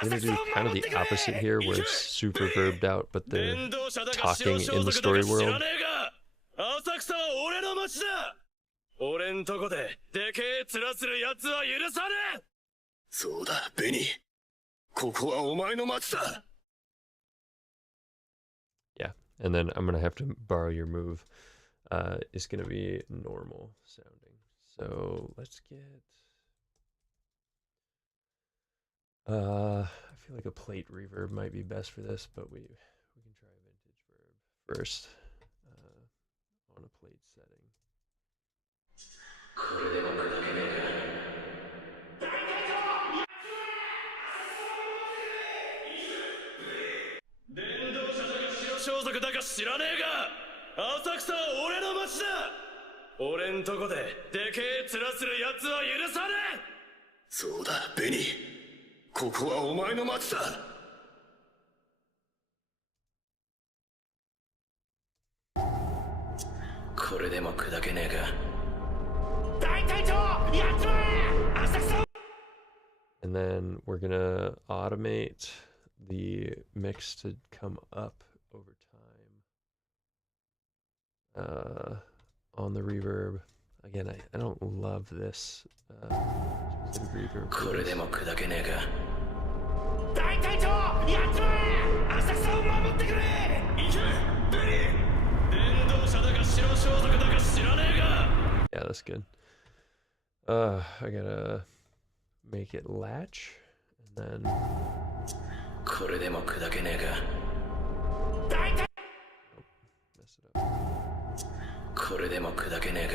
going to do kind of the opposite here where it's super verbed out, but they're talking in the story world. 俺んとこででけえ面する奴は許さねえ。そうだ、ベニー。ここはお前の町だ。Yeah, and then I'm gonna have to borrow your move. It's gonna be normal sounding. So let's get. I feel like a plate reverb might be best for this, but we can try vintage verb first. On a plate setting. これでも砕けねえか。電動車だか白装束だか知らねえが、浅草は俺の町だ。俺んとこででけえ面する奴は許さねえ。そうだ、ベニー。ここはお前の町だ。これでも砕けねえか。 And then we're gonna automate the mix to come up over time on the reverb. Again, I don't love this specific reverb. これでも砕けねえか。 Yeah, that's good. I gotta make it latch, and then. これでも砕けねえか。 Mess it up. これでも砕けねえか。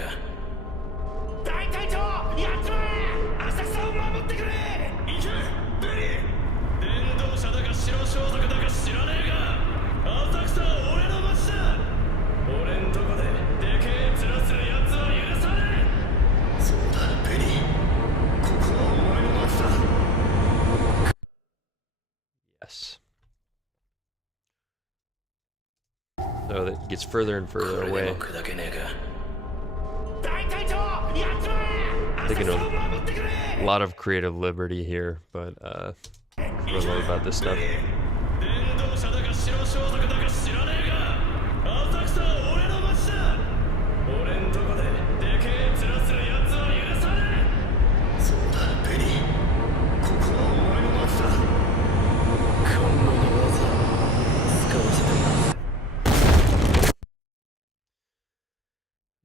Yes. So that gets further and further away. Taking a lot of creative liberty here, but I don't know about this stuff.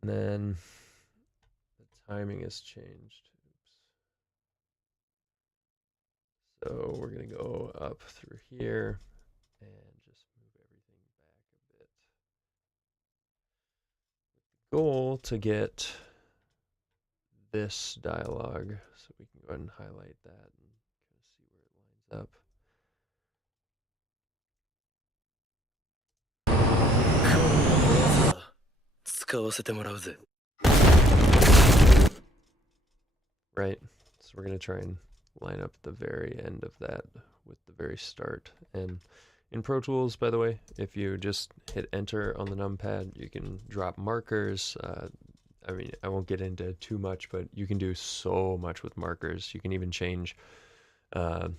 And then the timing has changed. Oops. So we're going to go up through here and just move everything back a bit. With the goal to get this dialogue, so we can go ahead and highlight that and kind of see where it lines up. Right, so we're going to try and line up the very end of that with the very start. And in Pro Tools, by the way, if you just hit enter on the numpad, you can drop markers. I mean, I won't get into too much, but you can do so much with markers. You can even change, you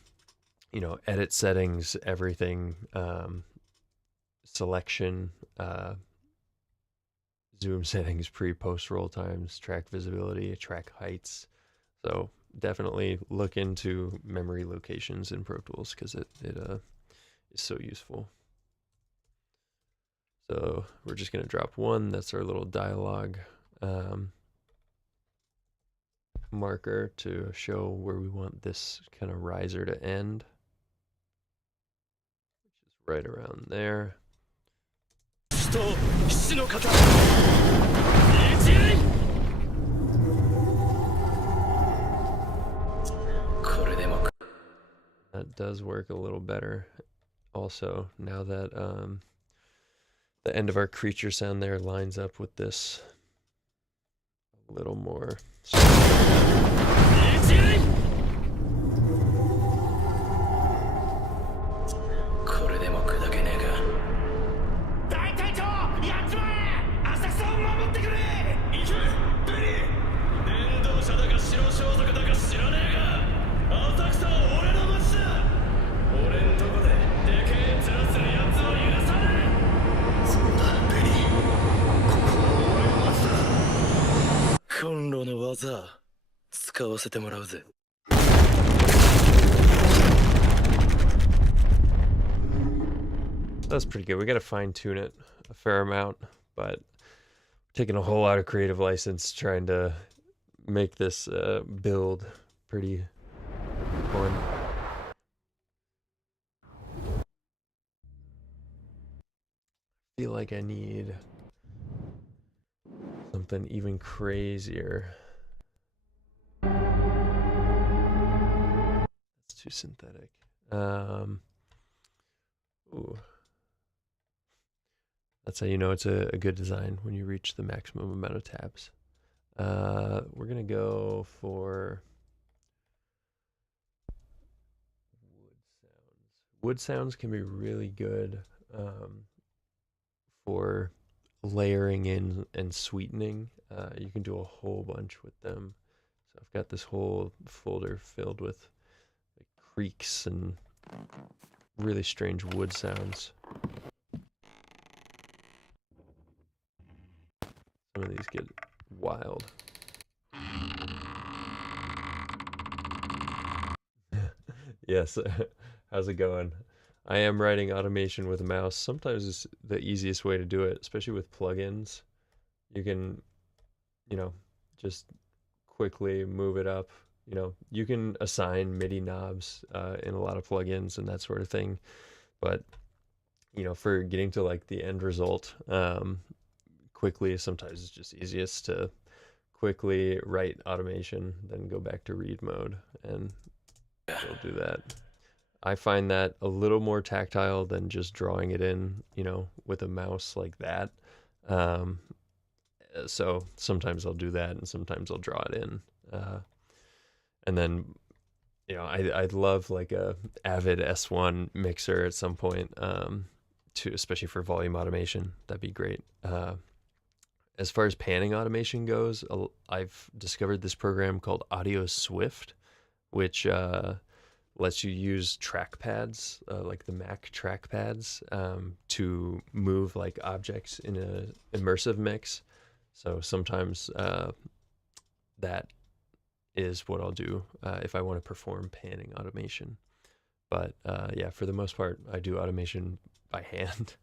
know, edit settings, everything, selection, zoom settings, pre-post roll times, track visibility, track heights. So definitely look into memory locations in Pro Tools because it is so useful. So we're just going to drop one. That's our little dialogue marker to show where we want this kind of riser to end, which is right around there. That does work a little better. Also, now that the end of our creature sound there lines up with this a little more. 使わせてもらうぜ。 That's pretty good. We got to fine tune it a fair amount, but taking a whole lot of creative license trying to make this build pretty fun. I feel like I need something even crazier. It's too synthetic. Ooh. That's how you know it's a good design, when you reach the maximum amount of tabs. We're gonna go for wood sounds. Wood sounds can be really good for layering in and sweetening. You can do a whole bunch with them. So I've got this whole folder filled with like creaks and really strange wood sounds. Some of these get wild. Yes, how's it going? I am writing automation with a mouse. Sometimes it's the easiest way to do it, especially with plugins. You can, you know, just quickly move it up. You know, you can assign MIDI knobs in a lot of plugins and that sort of thing. But, you know, for getting to like the end result quickly, sometimes it's just easiest to quickly write automation, then go back to read mode, and it'll do that. I find that a little more tactile than just drawing it in, you know, with a mouse like that. So sometimes I'll do that, and sometimes I'll draw it in. And then, you know, I'd love like a Avid S1 mixer at some point, to especially for volume automation. That'd be great. As far as panning automation goes, I've discovered this program called Audio Swift, which lets you use trackpads, like the Mac trackpads, to move like objects in an immersive mix. So sometimes that is what I'll do if I want to perform panning automation. But yeah, for the most part, I do automation by hand.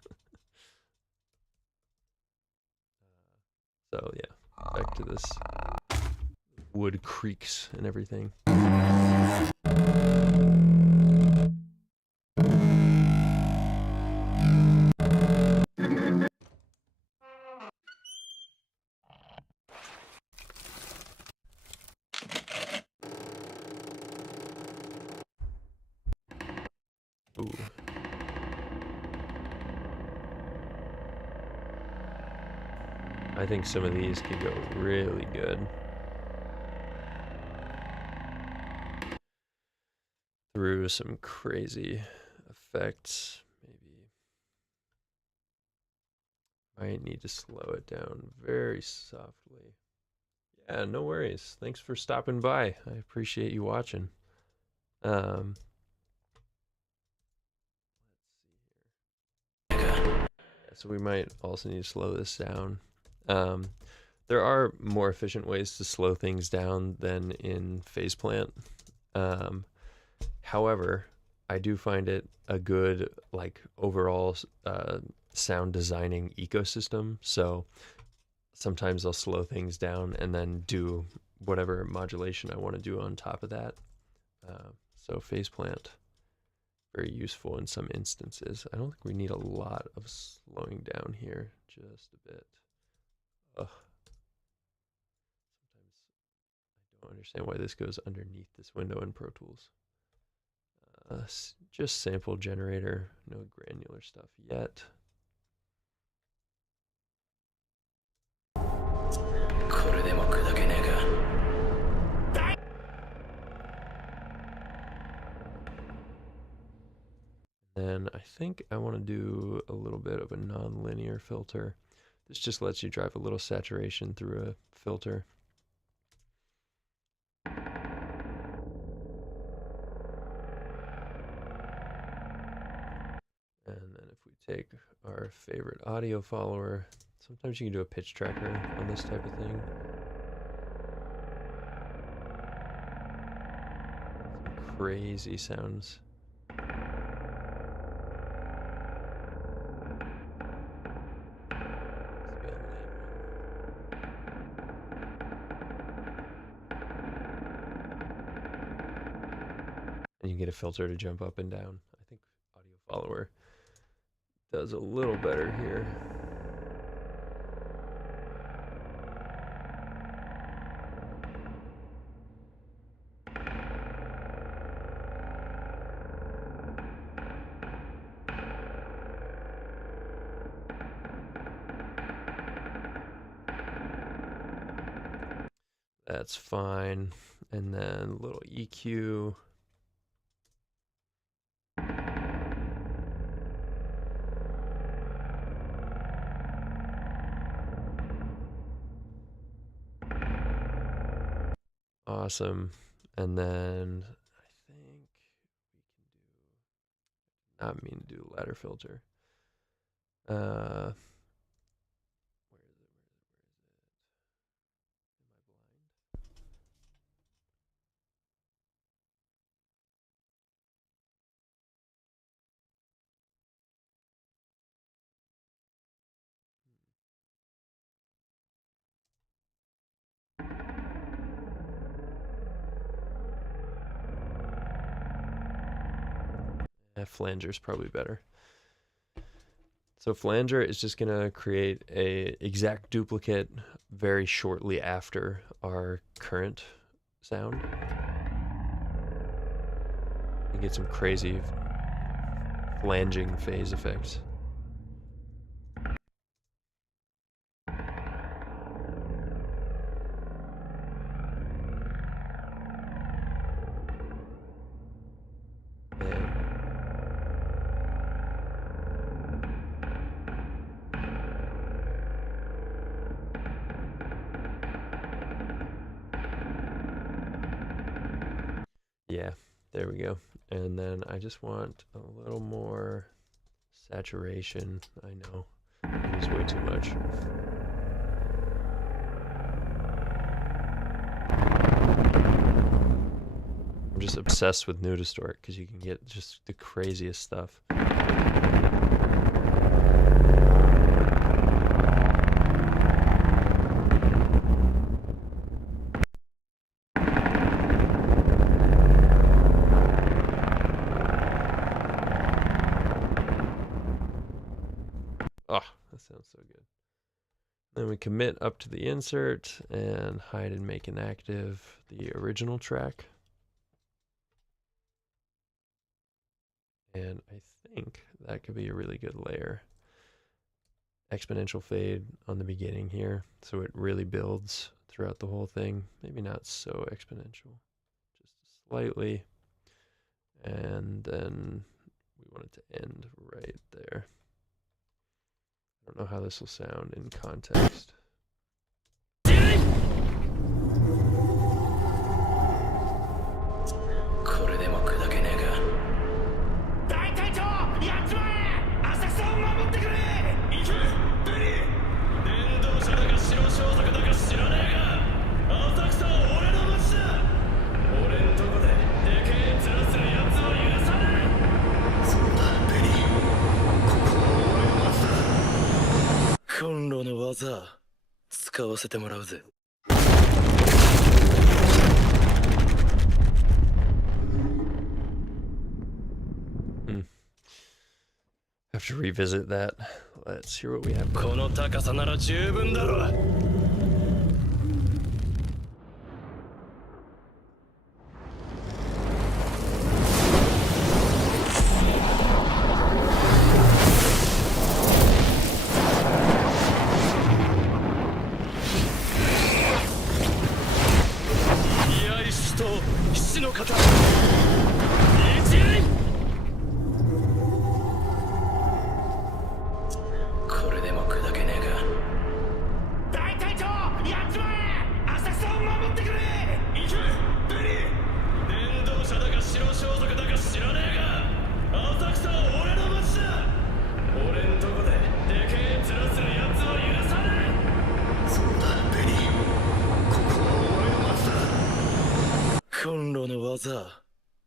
So yeah, back to this wood creaks and everything. Ooh. I think some of these could go really good. Through some crazy effects, maybe. Might need to slow it down very softly. Yeah, no worries. Thanks for stopping by. I appreciate you watching. So we might also need to slow this down. There are more efficient ways to slow things down than in Phaseplant. However, I do find it a good like overall sound designing ecosystem. So sometimes I'll slow things down and then do whatever modulation I want to do on top of that. So Phaseplant, very useful in some instances. I don't think we need a lot of slowing down here, just a bit. Ugh. Sometimes I don't understand why this goes underneath this window in Pro Tools. Just sample generator, no granular stuff yet. And I think I want to do a little bit of a non-linear filter. This just lets you drive a little saturation through a filter. And then if we take our favorite audio follower, sometimes you can do a pitch tracker on this type of thing. crazy sounds. And you get a filter to jump up and down. I think Audio Follower does a little better here. That's fine. And then a little EQ. Awesome. And then I think we can do, not mean to do ladder filter. Where is it? Am I blind? Flanger's probably better. So flanger is just gonna create a exact duplicate very shortly after our current sound. You get some crazy flanging phase effects. Yeah, there we go. And then I just want a little more saturation. I know, I use way too much. I'm just obsessed with Nudistort because you can get just the craziest stuff. Oh, that sounds so good. Then we commit up to the insert and hide and make inactive the original track. And I think that could be a really good layer. Exponential fade on the beginning here, so it really builds throughout the whole thing. Maybe not so exponential, just slightly. And then we want it to end right there. I don't know how this will sound in context. Have to revisit that. Let's hear what we have.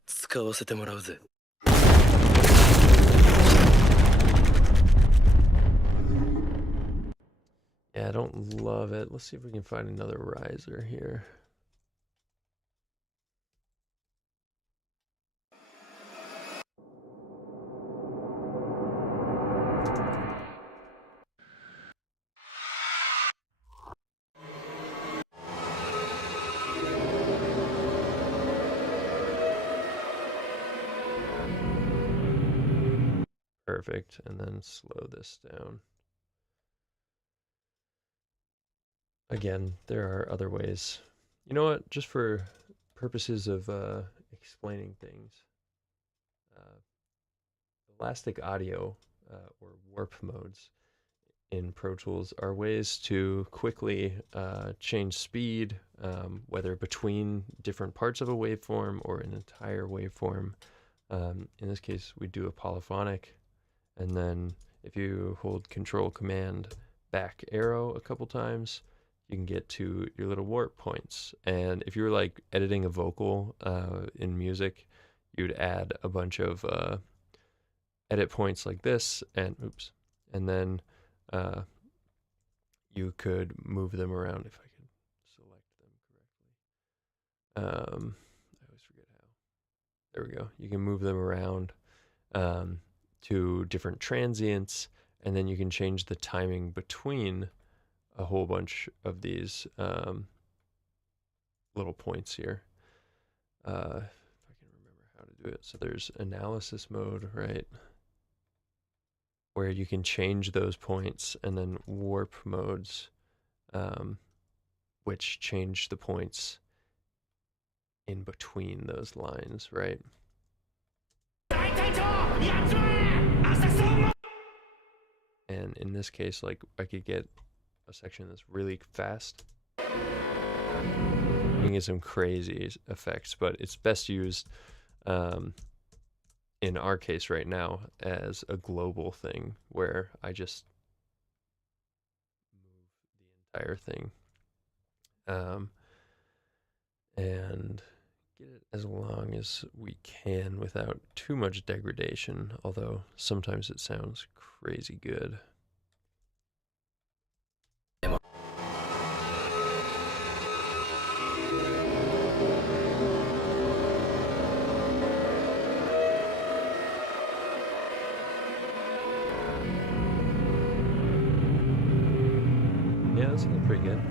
使わせてもらうぜ。 Yeah, I don't love it. Let's see if we can find another riser here. Perfect, and then slow this down. Again, there are other ways. You know what? Just for purposes of explaining things, uh, elastic audio or warp modes in Pro Tools are ways to quickly change speed, whether between different parts of a waveform or an entire waveform. In this case, we do a polyphonic, and then if you hold Control Command back arrow a couple times, you can get to your little warp points. And if you were like editing a vocal in music, you'd add a bunch of edit points like this, and oops, and then you could move them around if I could select them correctly. I always forget how. There we go. You can move them around to different transients, and then you can change the timing between a whole bunch of these little points here. If I can remember how to do it. So there's analysis mode, right? Where you can change those points, and then warp modes, which change the points in between those lines, right? And in this case, like, I could get a section that's really fast. You can get some crazy effects, but it's best used in our case right now as a global thing where I just move the entire thing and get it as long as we can without too much degradation, although sometimes it sounds crazy good. Yeah, that's looking pretty good.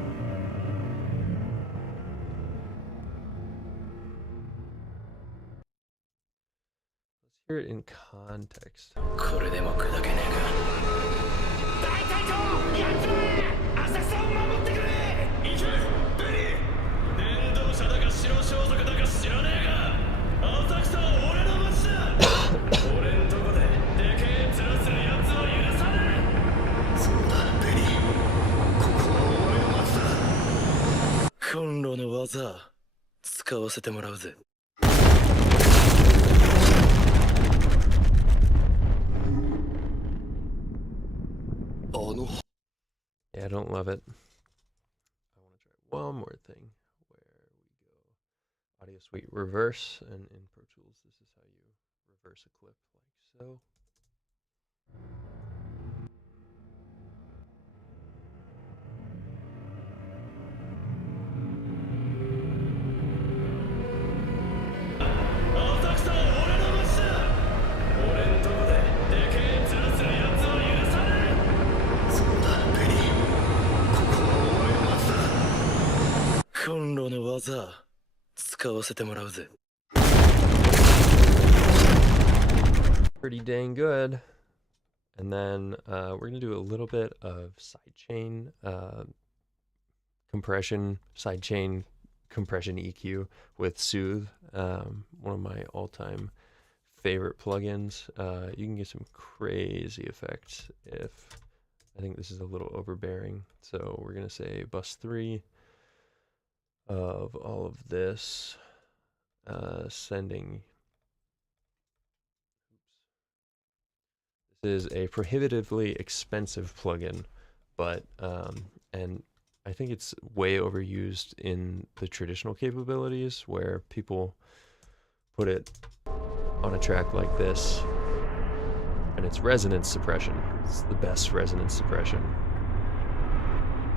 Let's hear it in context. これでも砕けねえか。大隊長、やっちまえ。浅草を守ってくれ。行け、ベリー。伝道者だか白装束だか知らねえが、浅草は俺の町だ。俺んとこででけえ面するやつは許さない。そうだ、ベリー。ここは俺の町だ。コンロの技使わせてもらうぜ。 Yeah, I don't love it. I want to try one more thing where we go Audio Suite reverse, and in Pro Tools this is how you reverse a clip like so. Pretty dang good. And then we're going to do a little bit of sidechain compression, sidechain compression EQ with Soothe, one of my all-time favorite plugins. You can get some crazy effects if I think this is a little overbearing. So we're going to say bus 3 of all of this, sending. This is a prohibitively expensive plugin, but and I think it's way overused in the traditional capabilities where people put it on a track like this, and it's resonance suppression. It's the best resonance suppression,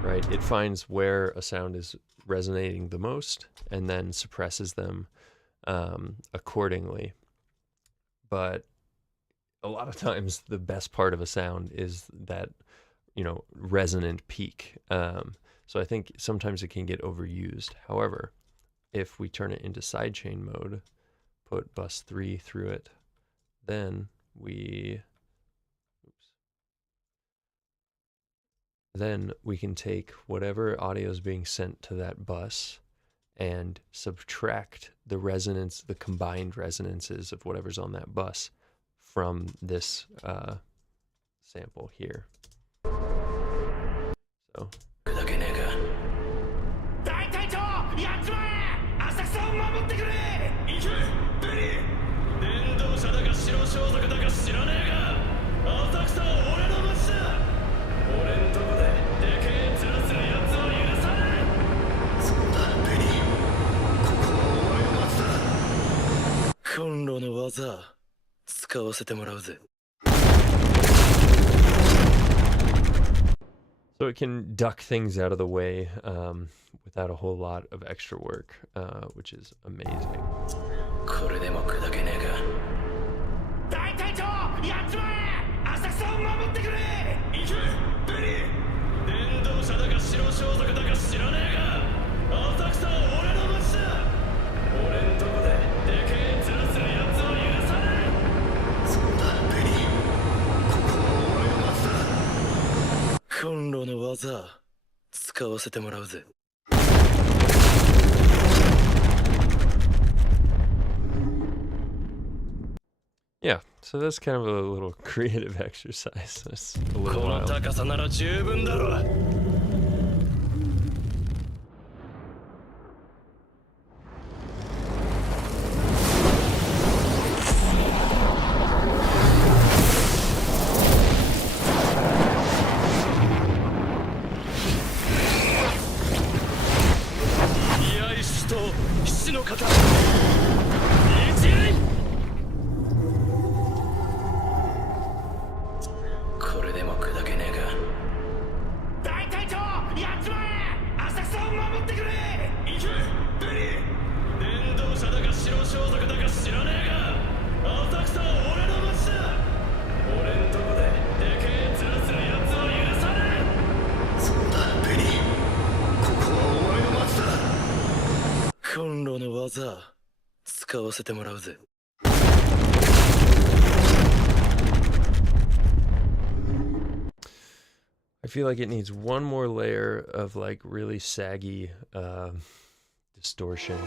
right? It finds where a sound is resonating the most and then suppresses them accordingly. But a lot of times the best part of a sound is that, resonant peak. So I think sometimes it can get overused. However, if we turn it into sidechain mode, put bus 3 through it, then we can take whatever audio is being sent to that bus and subtract the resonance, the combined resonances of whatever's on that bus from this sample here. So. 大隊長やっちまえ浅草を守ってくれ行けベリー伝道者だか白装束だか知らねえが浅草は俺の街だ俺んとこででけえ面するやつは許さないそうだベリーここは俺の街だコンロの技使わせてもらうぜ So it can duck things out of the way without a whole lot of extra work, which is amazing. これでも砕けねえか大隊長やっちまえ浅草を守ってくれ行けベリー伝道者だか白装束だか知らねえが浅草は俺の街だ俺んとこででけえ面するやつは許さないそうだベリーここは俺の街だコンロの技使わせてもらうぜ Yeah, so that's kind of a little creative exercise. That's a little wild. この高さなら十分だろ これでも砕けねえか大隊長やっちまえ浅草を守ってくれ行けベリー伝道者だか白装束だか知らねえが浅草は俺の街だ俺んとこででけえ面するやつは許さないそうだベリーここは俺の街だコンロの技使わせてもらうぜ I feel like it needs one more layer of like really saggy distortion.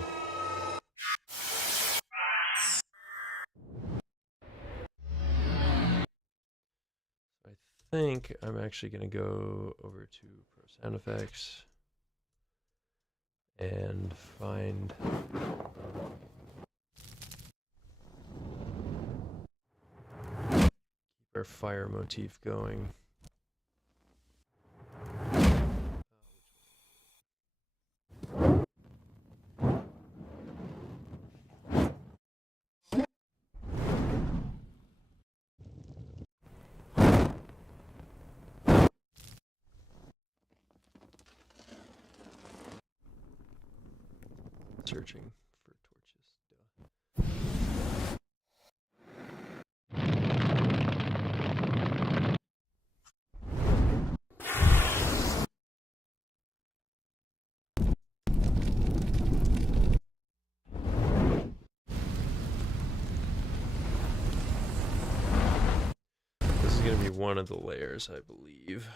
I think I'm actually going to go over to Pro Sound Effects and find keep our fire motif going. Searching for torches. This is going to be one of the layers, I believe.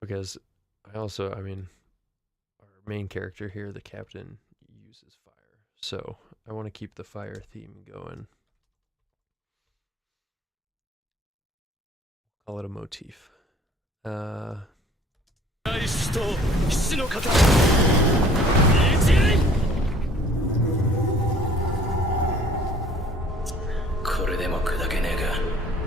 Because I mean, our main character here, the captain, uses fire. So I want to keep the fire theme going. Call it a motif. これでも砕けねえか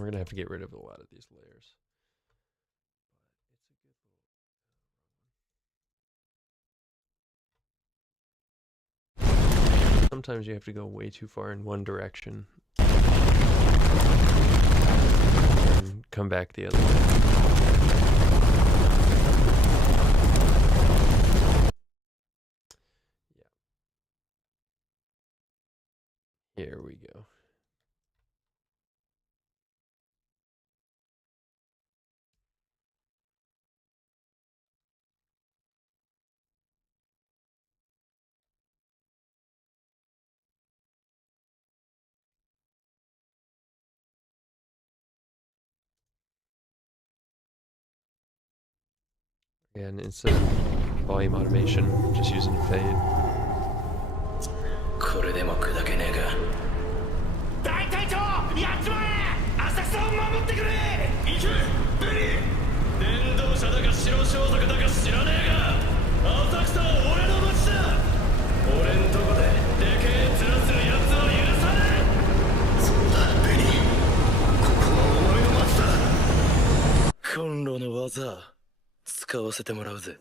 we're going to have to get rid of a lot of these layers. Sometimes you have to go way too far in one direction and come back the other way. Yeah. Here we go. And instead of volume automation, just using a fade. これでも砕けねえか。大隊長、やっちまえ。浅草を守ってくれ。行け、ベリー。電動車だか白装束だか知らねえが、浅草は俺の街だ。俺んとこででけえ面するやつは許さねえ。そうだ、ベリー。ここはお前の街だ。コンロの技使わせてもらうぜ。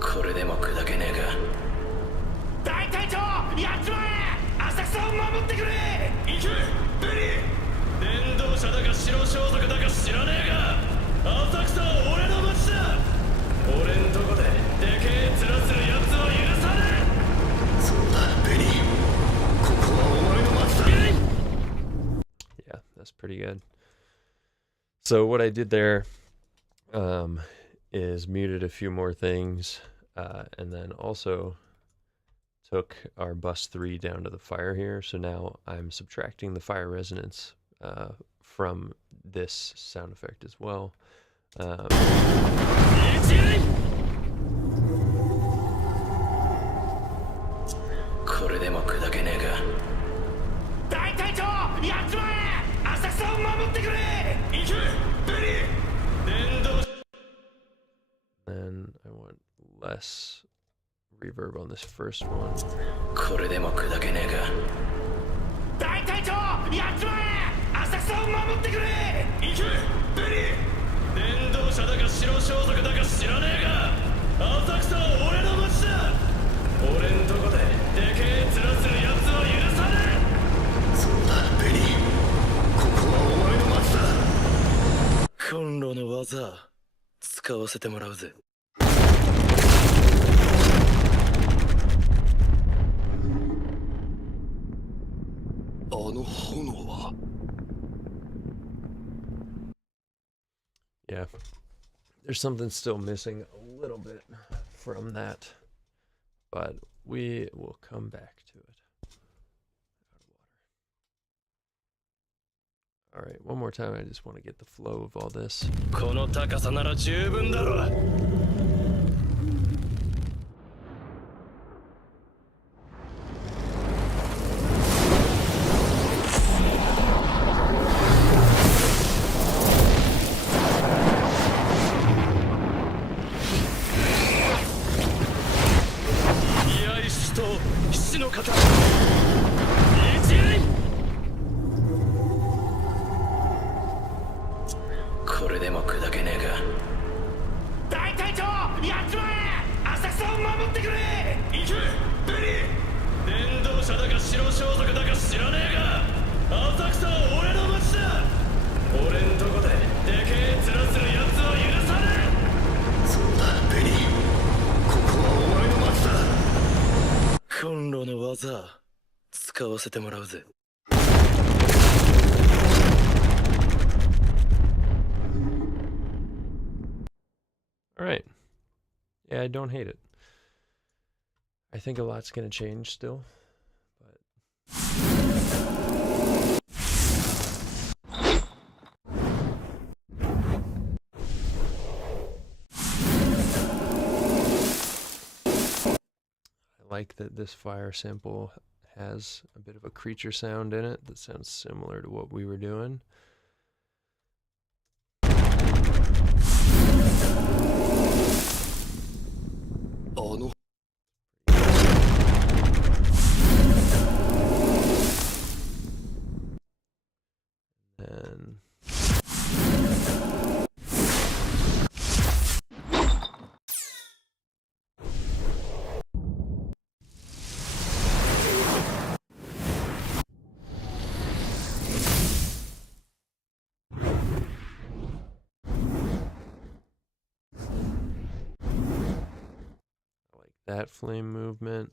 これでも砕けねえか。大隊長、やっちまえ。浅草を守ってくれ。行け、ベリー。電動車だか白装束だか知らねえが、浅草は俺の街だ。俺んとこででけえ面するやつは許さねえ。そうだ、ベリー。ここはお前の街だ。Yeah, that's pretty good. So what I did there is muted a few more things, and then also took our bus 3 down to the fire here. So now I'm subtracting the fire resonance from this sound effect as well. これでも砕けねえか。大隊長、やっちまえ。浅草を守ってくれ。行け、ベリー。電動 Then I want less reverb on this first one. これでも砕けねえか。大隊長、やっちまえ。浅草を守ってくれ。行け、ベリー。電動車だか白装束だか知らねえが、浅草は俺の街だ。俺んとこででけえ面するやつは許さねえ。そうだ、ベリー。ここはお前の街だ。コンロの技使わせてもらうぜ。あの炎は。Yeah, there's something still missing a little bit from that, but we will come back to it. All right, one more time. I just want to get the flow of all this. この高さなら十分だろ。居合死と死の型。一輪。これでも砕けねえか。大隊長、やっちまえ。浅草を守ってくれ。行け、ベリー。電動車だか白装束だか知らねえが、浅草は俺の街だ。俺んとこででけえ面するやつは許さねえ。そうだ、ベリー。ここはお前の街だ。コンロの技使わせてもらうぜ。All right. Yeah, I don't hate it. I think a lot's going to change still, but I like that this fire sample has a bit of a creature sound in it that sounds similar to what we were doing. あの And I like that flame movement.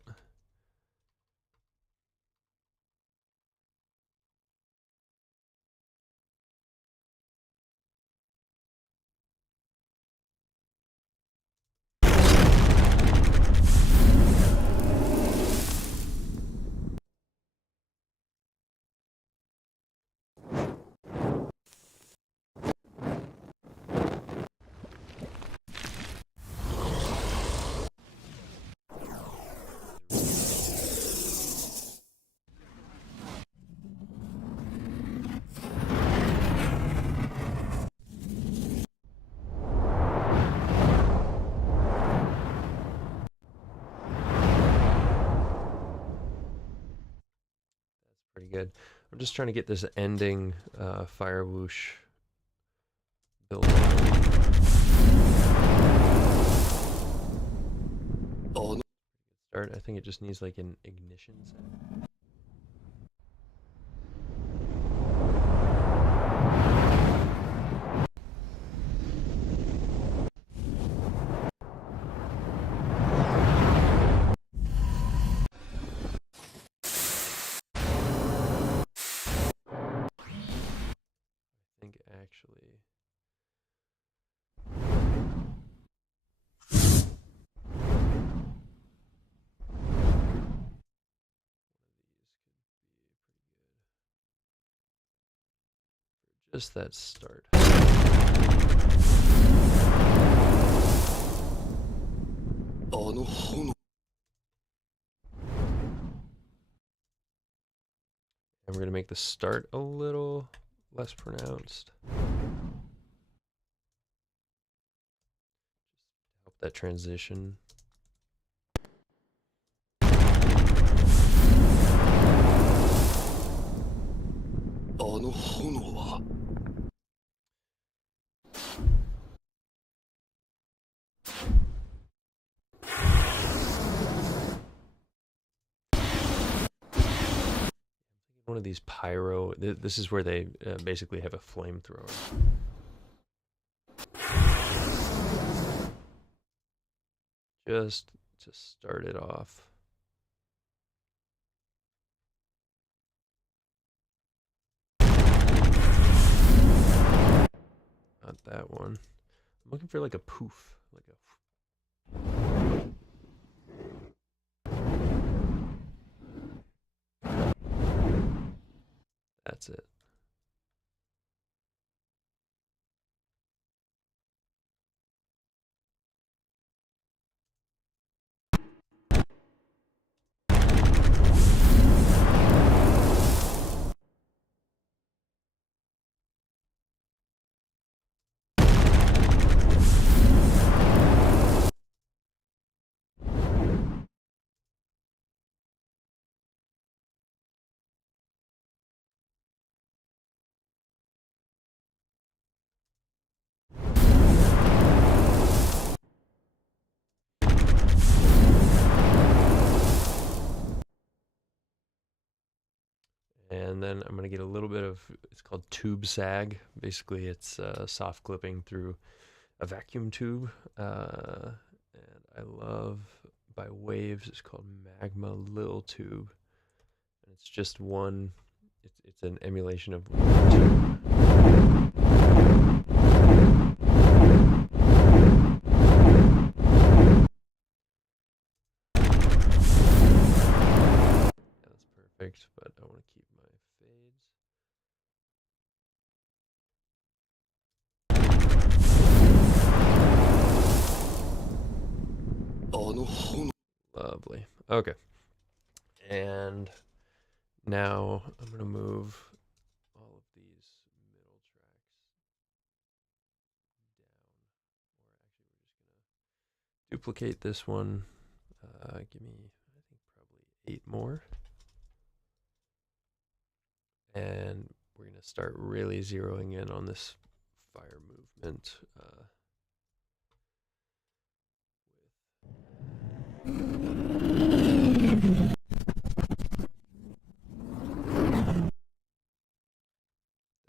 Pretty good. I'm just trying to get this ending fire whoosh built out. あの Start. I think it just needs like an ignition set. I think actually. Just that start. あの炎 And we're going to make the start a little less pronounced. Help that transition. あの炎は One of these pyro. This is where they basically have a flamethrower. Just to start it off. Not that one. I'm looking for like a poof, like a. That's it. And then I'm going to get a little bit of, it's called tube sag. Basically, it's soft clipping through a vacuum tube. And I love, by Waves, it's called Magma Lil Tube. And it's just one, it's an emulation of one tube. That's perfect, but I want to keep my fades. Lovely. Okay. And now I'm going to move all of these middle tracks down. Or actually, we're just going to duplicate this one. Give me, I think, probably 8 more. And we're going to start really zeroing in on this fire movement.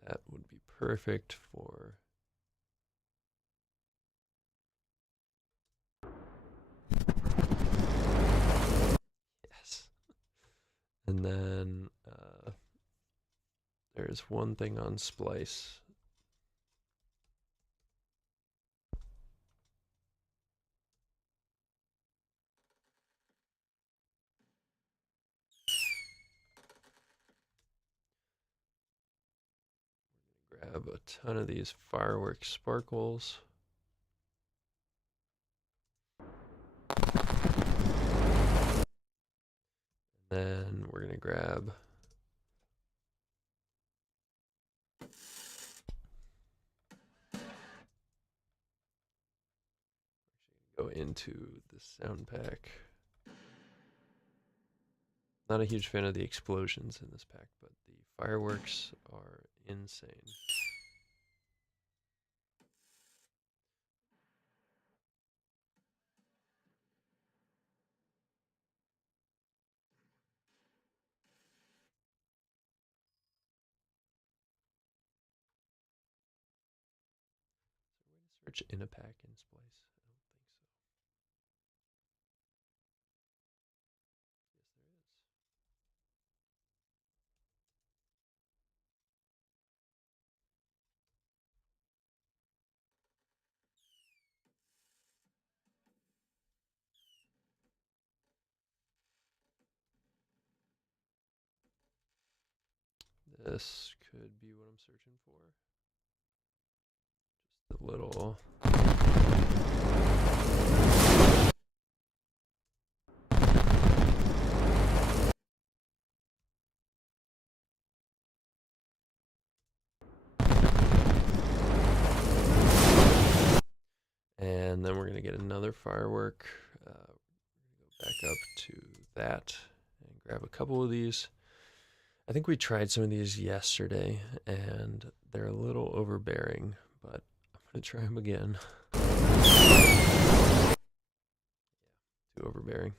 That would be perfect for yes. And then there's one thing on splice. Grab a ton of these fireworks sparkles. And then we're going to grab go into the sound pack. Not a huge fan of the explosions in this pack, but the fireworks are insane. Search in a pack in Splice. I don't think so. Yes, there is. This could be what I'm searching for. Just a little. And then we're going to get another firework. We're going to go back up to that and grab a couple of these. I think we tried some of these yesterday, and they're a little overbearing, but I'm going to try them again. Yeah, too overbearing.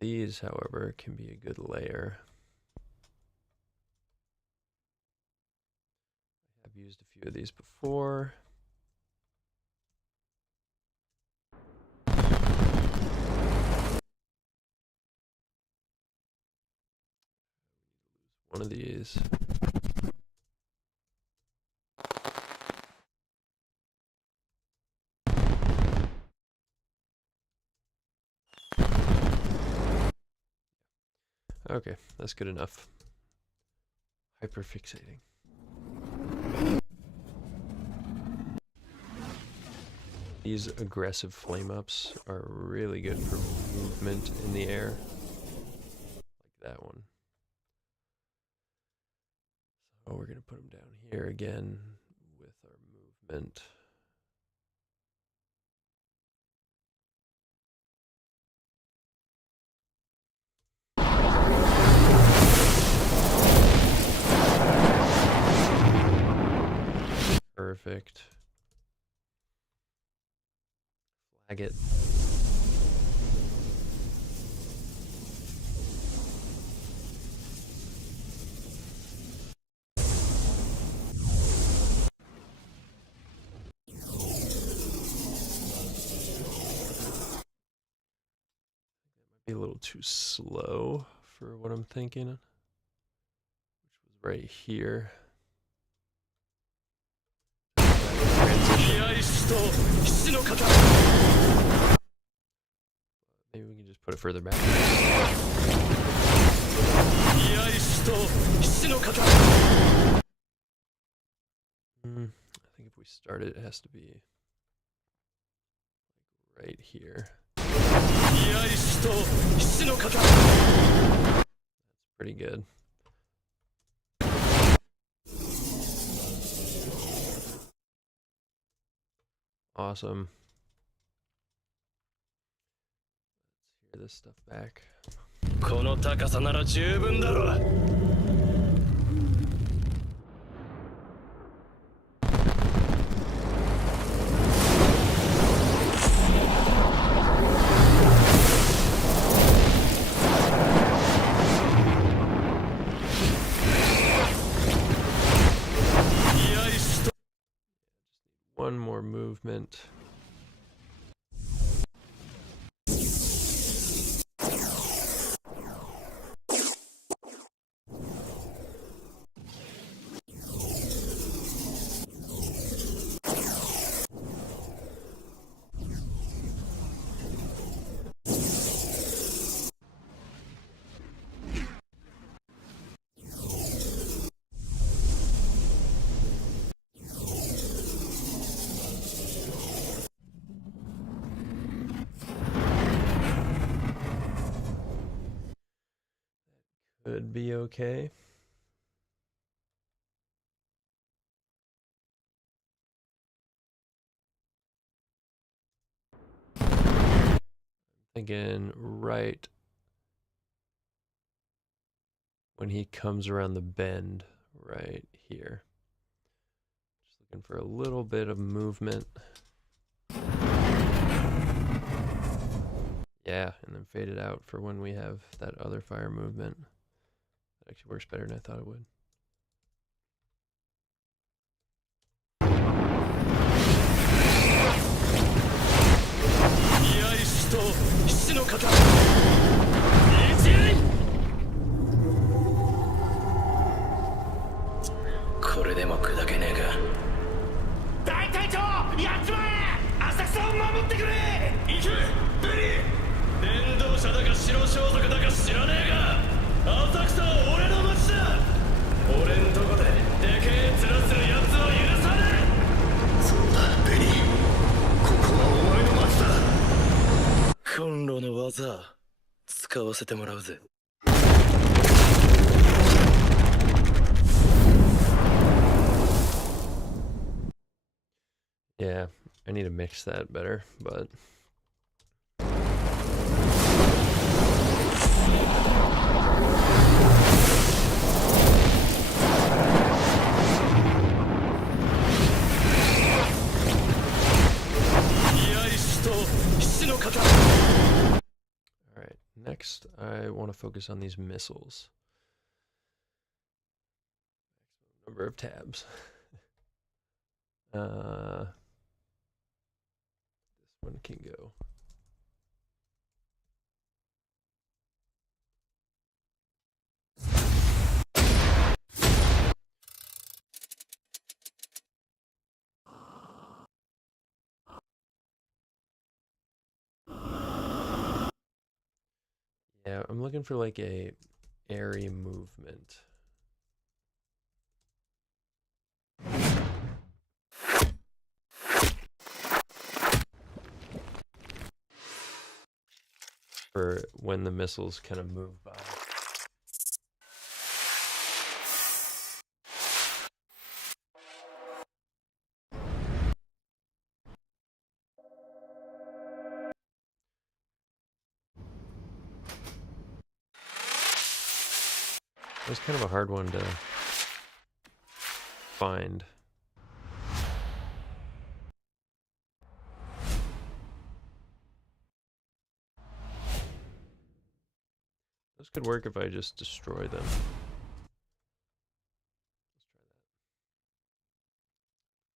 These, however, can be a good layer. I've used a few of these before. One of these. Okay, that's good enough. Hyperfixating. These aggressive flame ups are really good for movement in the air. Like that one. So we're going to put them down here again with our movement. Perfect. Flag it. Be a little too slow for what I'm thinking, which was right here. Maybe we can just put it further back. I think if we start it, it has to be like right here. That's pretty good. Awesome. Let's hear this stuff back. この高さなら十分だろ。One more movement. Could be okay. Again, right when he comes around the bend, right here. Just looking for a little bit of movement. Yeah, and then fade it out for when we have that other fire movement. That actually works better than I thought it would. 七の型一塁これでも砕けねえか大隊長やっちまえ浅草を守ってくれ行けベリー伝道者だか白装束だか知らねえが浅草は俺の町だ俺んとこででけえ面する奴は許さねえそうだベリーここはお前の町だ コンロの技使わせてもらうぜ Yeah, I need to mix that better, but Alright, next I want to focus on these missiles. Number of tabs. This one can go. Yeah, I'm looking for like a airy movement. For when the missiles kind of move by. It was kind of a hard one to find. This could work if I just destroy them. Let's try that.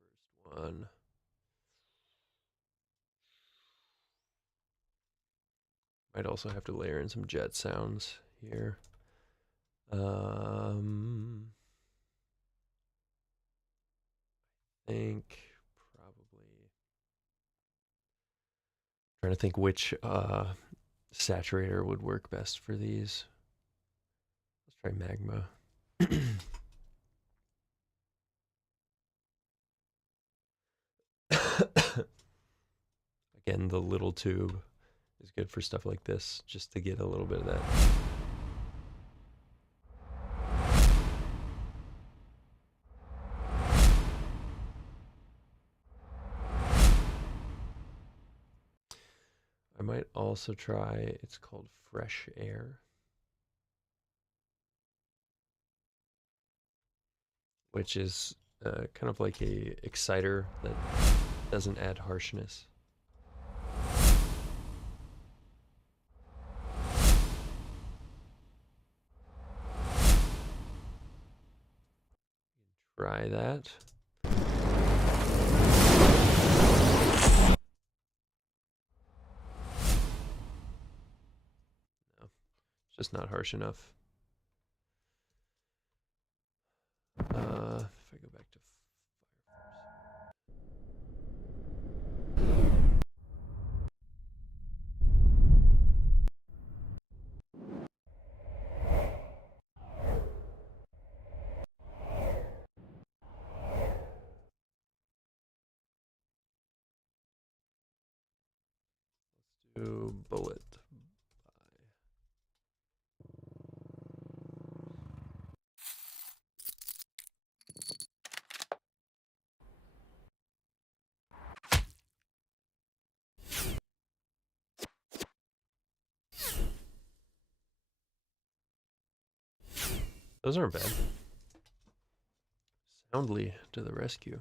First one. Might also have to layer in some jet sounds here. I think probably trying to think which saturator would work best for these. Let's try magma. Again, the little tube is good for stuff like this, just to get a little bit of that. might also try, it's called Fresh Air, which is kind of like a exciter that doesn't add harshness. Try that. No, it's just not harsh enough. If I go back to let's do Bullet. Those aren't bad. Soundly to the rescue.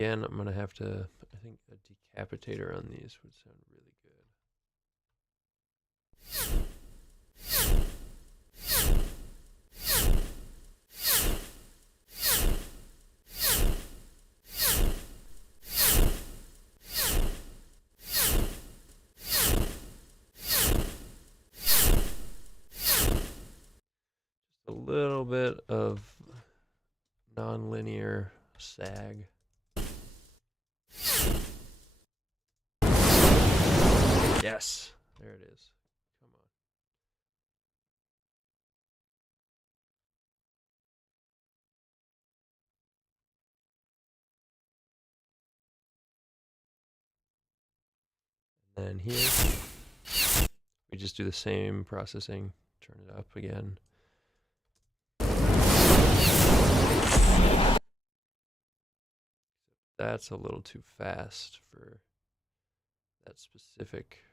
Again, I'm gonna have to, I think a decapitator on these would sound really good. Just a little bit of non-linear sag. Yes, there it is. Come on. And then here, we just do the same processing, turn it up again. That's a little too fast for that specific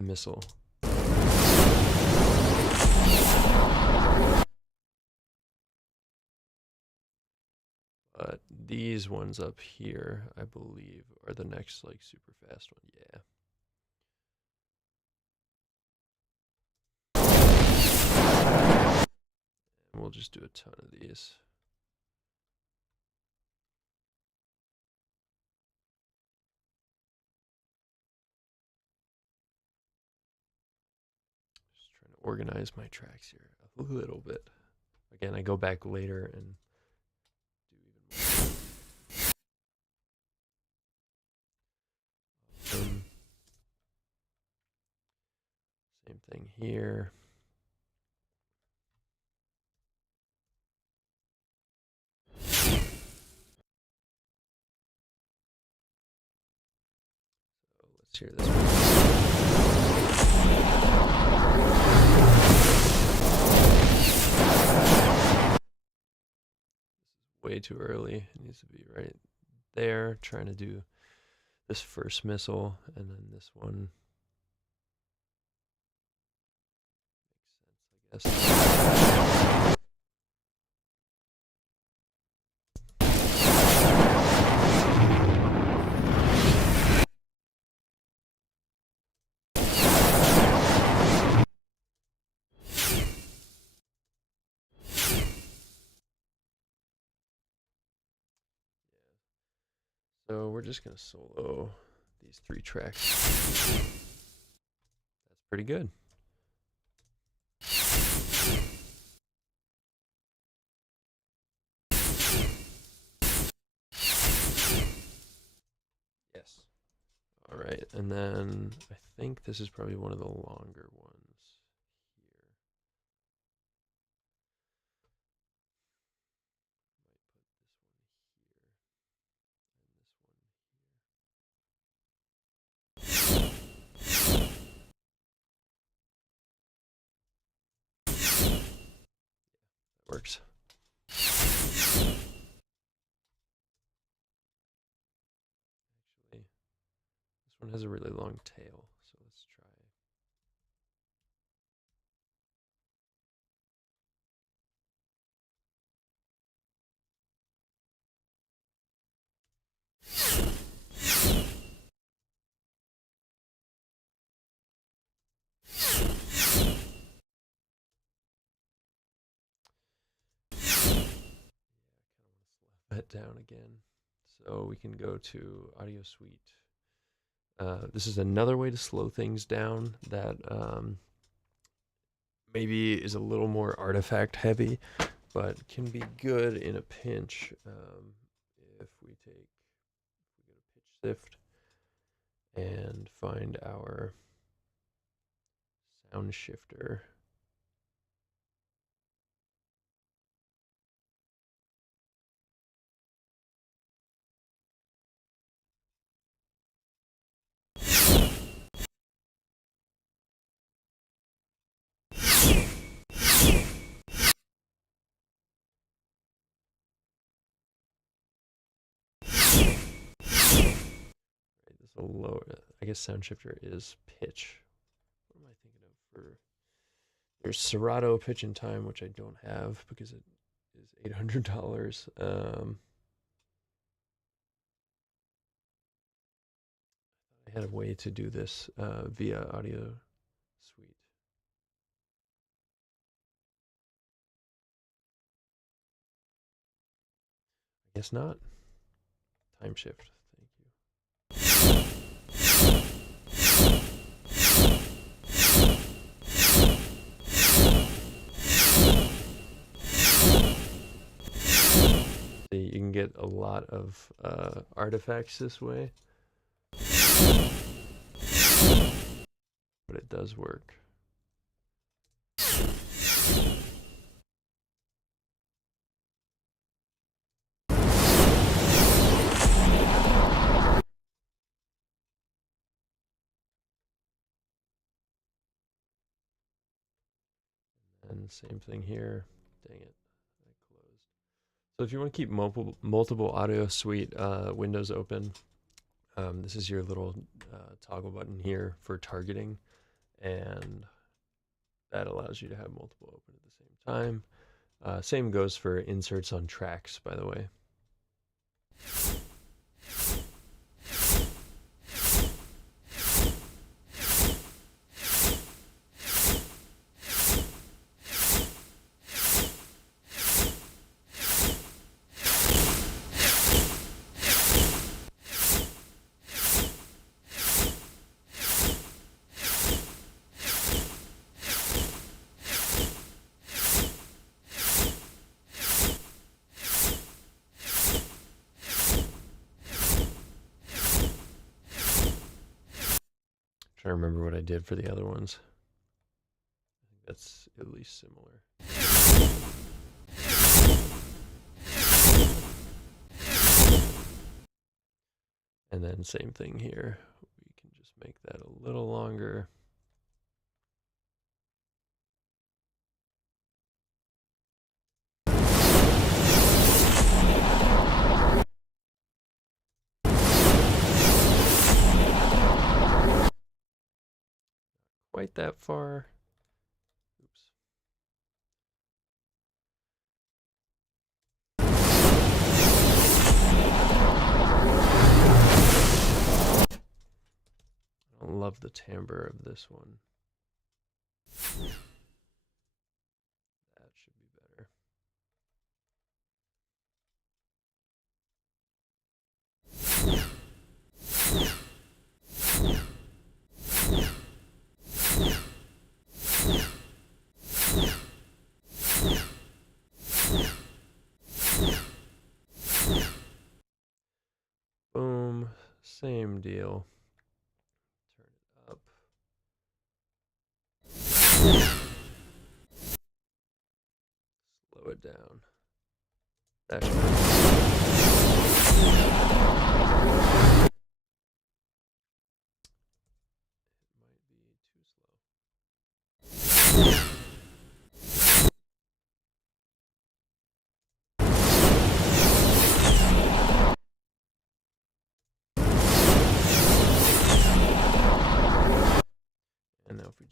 missile. But these ones up here, I believe, are the next like super fast one. Yeah. And we'll just do a ton of these. Just trying to organize my tracks here a little bit. Again, I go back later and do even more. Same thing here. So let's hear this one. Way too early. It needs to be right there. Trying to do this first missile and then this one. Makes sense, I guess. So we're just going to solo these 3 tracks. That's pretty good. Yes. All right, and then I think this is probably one of the longer ones here. Might put this one here and this one here. That works. has a really long tail, so let's try. That down again, so we can go to Audio Suite. This is another way to slow things down that maybe is a little more artifact heavy, but can be good in a pinch. If we go to pitch shift and find our sound shifter. A lower, I guess sound shifter is pitch. What am I thinking of for? There's Serato pitch and time, which I don't have because it is $800. I had a way to do this via Audio Suite. I guess not. Time shift. Thank you. You can get a lot of artifacts this way, but it does work. And same thing here. Dang it. So if you want to keep multiple Audio Suite windows open, this is your little toggle button here for targeting, and that allows you to have multiple open at the same time. Same goes for inserts on tracks, by the way. I remember what I did for the other ones. I think that's at least similar. And then same thing here. We can just make that a little longer. Quite that far. Oops. I love the timbre of this one. That should be better. Boom, same deal. Turn it up. Slow it down. That should work. It might be too slow.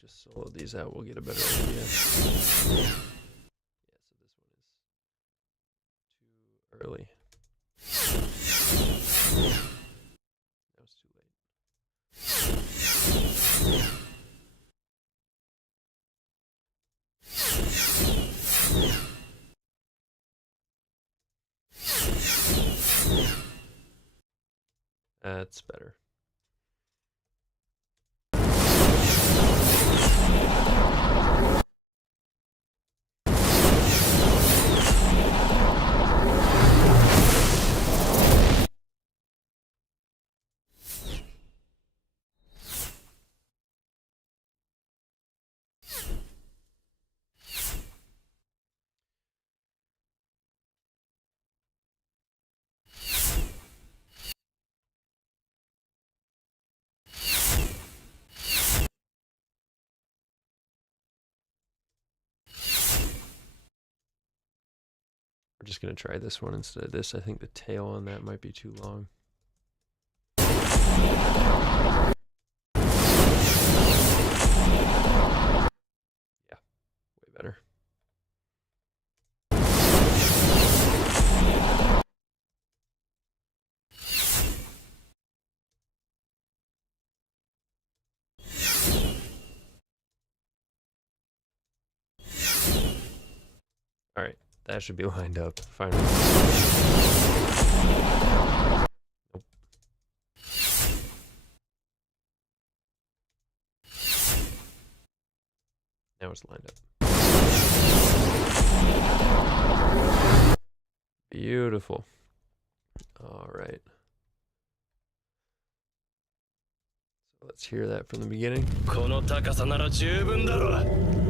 just solo these out, we'll get a better idea. Yeah, so this one is too early. That was too late. That's better. We're just going to try this one instead of this. I think the tail on that might be too long. Yeah, way better. All right, that should be lined up finally. Nope. Now it's lined up. Beautiful. All right. So let's hear that from the beginning. この高さなら十分だろう。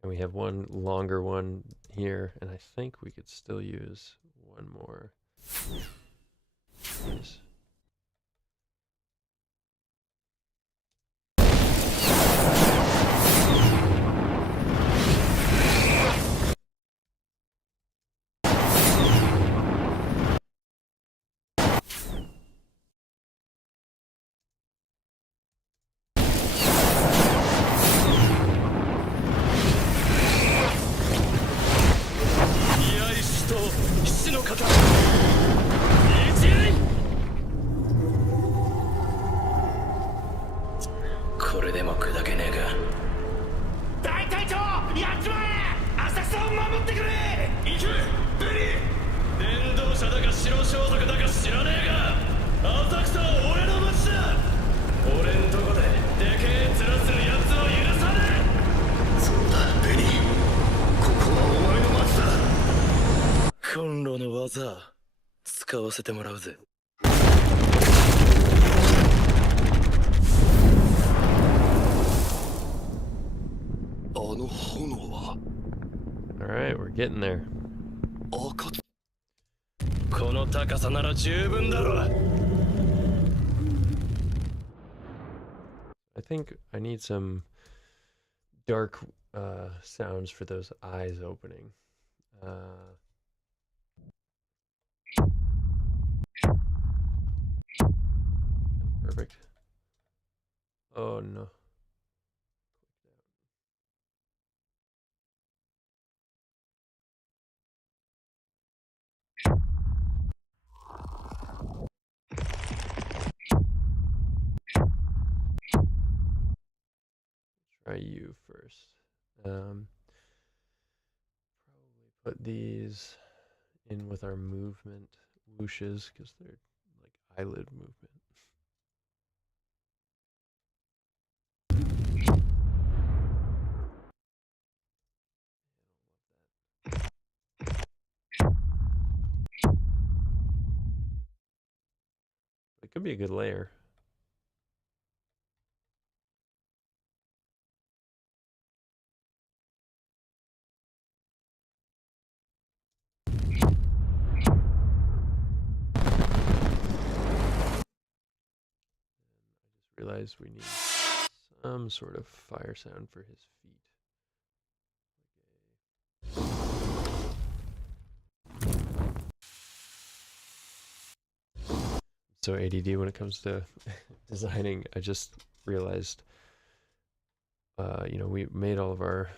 And we have one longer one here, and I think we could still use one more. Nice.使わせてもらうぜ。Alright, we're getting there. この高さなら十分だろう。I think I need some dark sounds for those eyes opening. Perfect. Oh no. Try you first. Probably put these in with our movement whooshes because they're like eyelid movement. It could be a good layer. realize we need some sort of fire sound for his feet. So ADD when it comes to designing. I just realized, we made all of our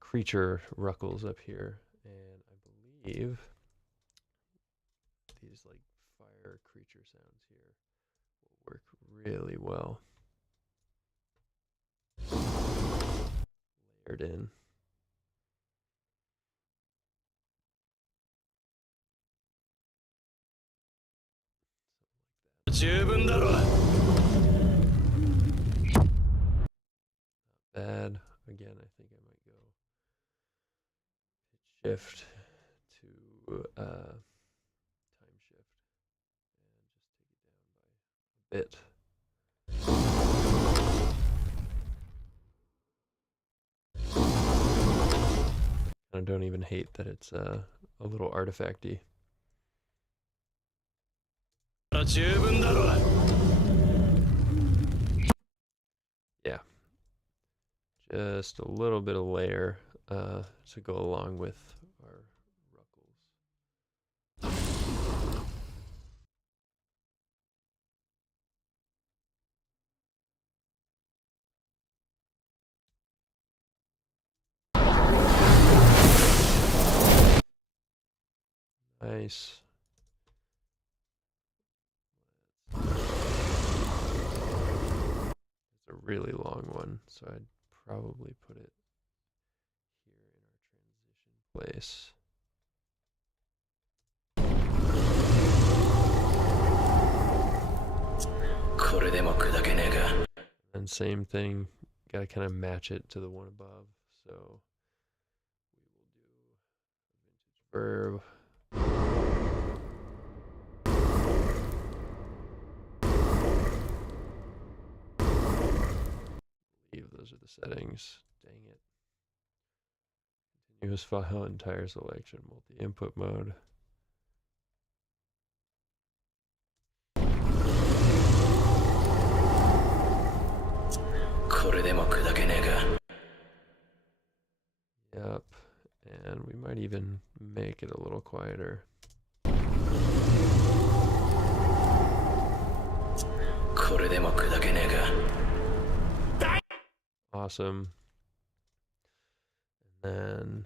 creature ruckles up here, and I believe these like fire creature sounds here will work really well layered in. Bad. Again, I think I might go shift to time shift and just take it down by a bit. I don't even hate that it's a little artifacty. Yeah, just a little bit of layer to go along with our ruckles. Nice. It's a really long one, so I'd probably put it here in our transition place. And same thing, gotta kind of match it to the one above. So we will do a vintage verb. Those are the settings. Dang it. Continuous file, entire selection, multi-input mode. Yep, and we might even make it a little quieter. Awesome. And then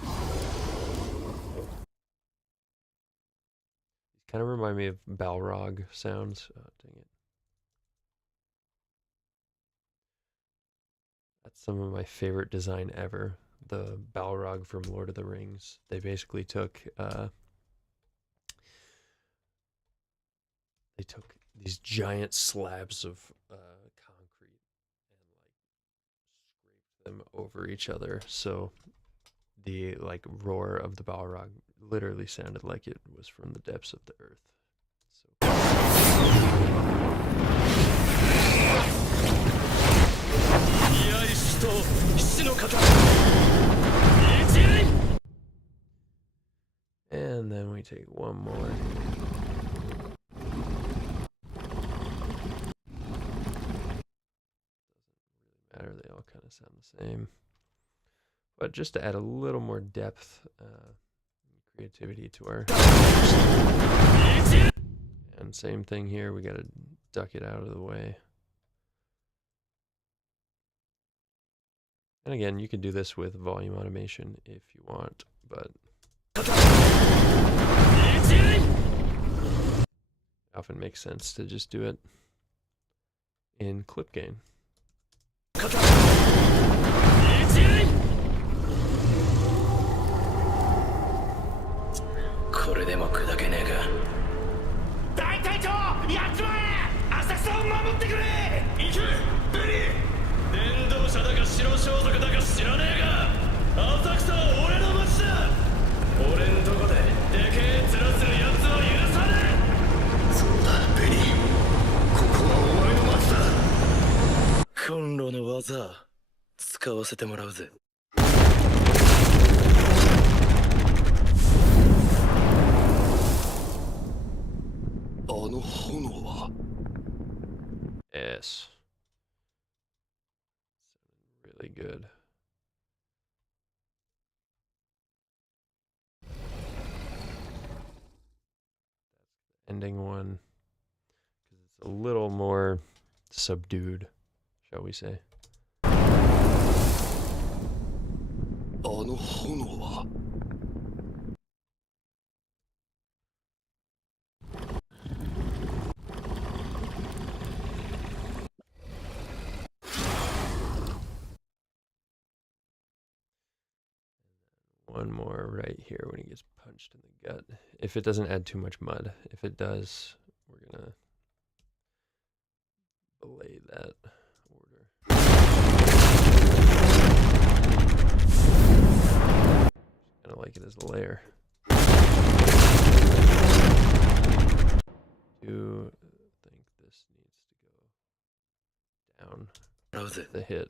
these kind of remind me of Balrog sounds. Oh, dang it. That's some of my favorite design ever. The Balrog from Lord of the Rings. They basically took these giant slabs of concrete and like scraped them over each other, so the like roar of the Balrog literally sounded like it was from the depths of the earth. And then we take one more. Matter, they all kind of sound the same, but just to add a little more depth and creativity to our and same thing here, we got to duck it out of the way. And again, you can do this with volume automation if you want, but it often makes sense to just do it in clip gain. あの炎は S. Really good. Ending one, because it's a little more subdued, shall we say. あの炎は One more right here when he gets punched in the gut. If it doesn't add too much mud. If it does, we're gonna belay that order. Kind of like it as a layer. Do think this needs to go down. The hit.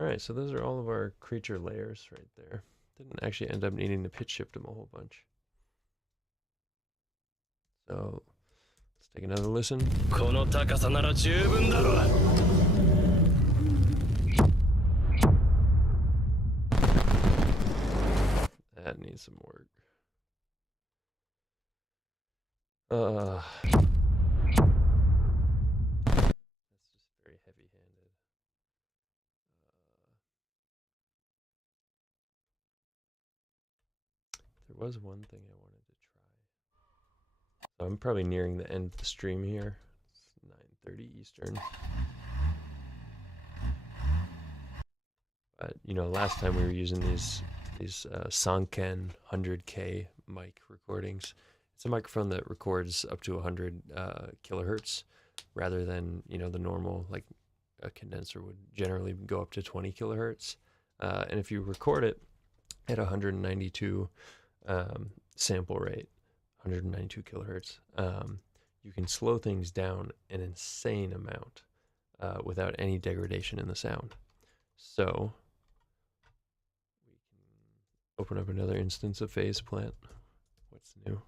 Alright, so those are all of our creature layers right there. Didn't actually end up needing to pitch shift them a whole bunch. So, let's take another listen. That needs some work. That's just very heavy-handed. There was one thing I wanted to try. So I'm probably nearing the end of the stream here. It's 9:30 Eastern. But you know, last time we were using these Sanken 100K mic recordings. It's a microphone that records up to 100 kilohertz, rather than, you know, the normal, like a condenser would generally go up to 20 kilohertz. And if you record it at 192 sample rate, 192 kilohertz, you can slow things down an insane amount without any degradation in the sound. So we can open up another instance of Phase Plant. What's new?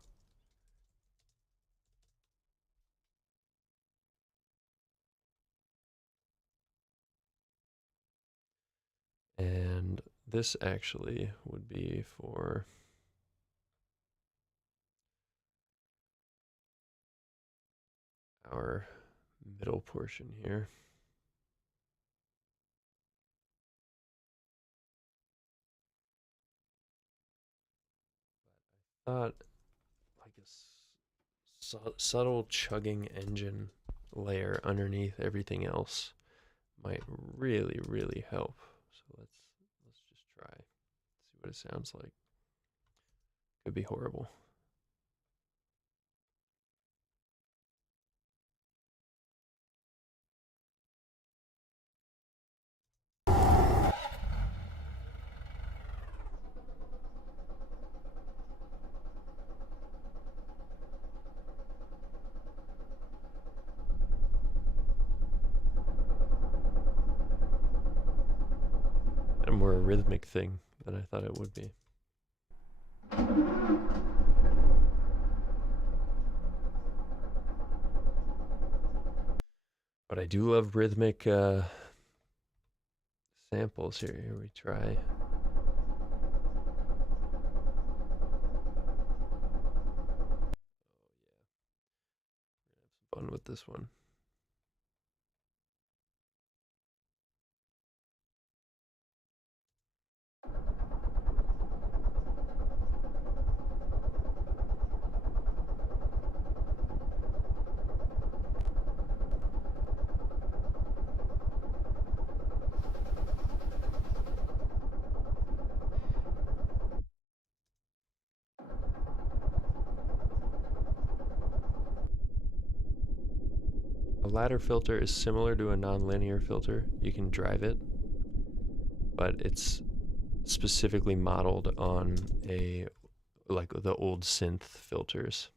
And this actually would be for our middle portion here. But I thought like a subtle chugging engine layer underneath everything else might really, really help. So let's just try, see what it sounds like. Could be horrible. A more rhythmic thing than I thought it would be. But I do love rhythmic samples here. Here we try. Oh yeah, we're gonna have some fun with this one. A ladder filter is similar to a nonlinear filter. You can drive it, but it's specifically modeled on like the old synth filters.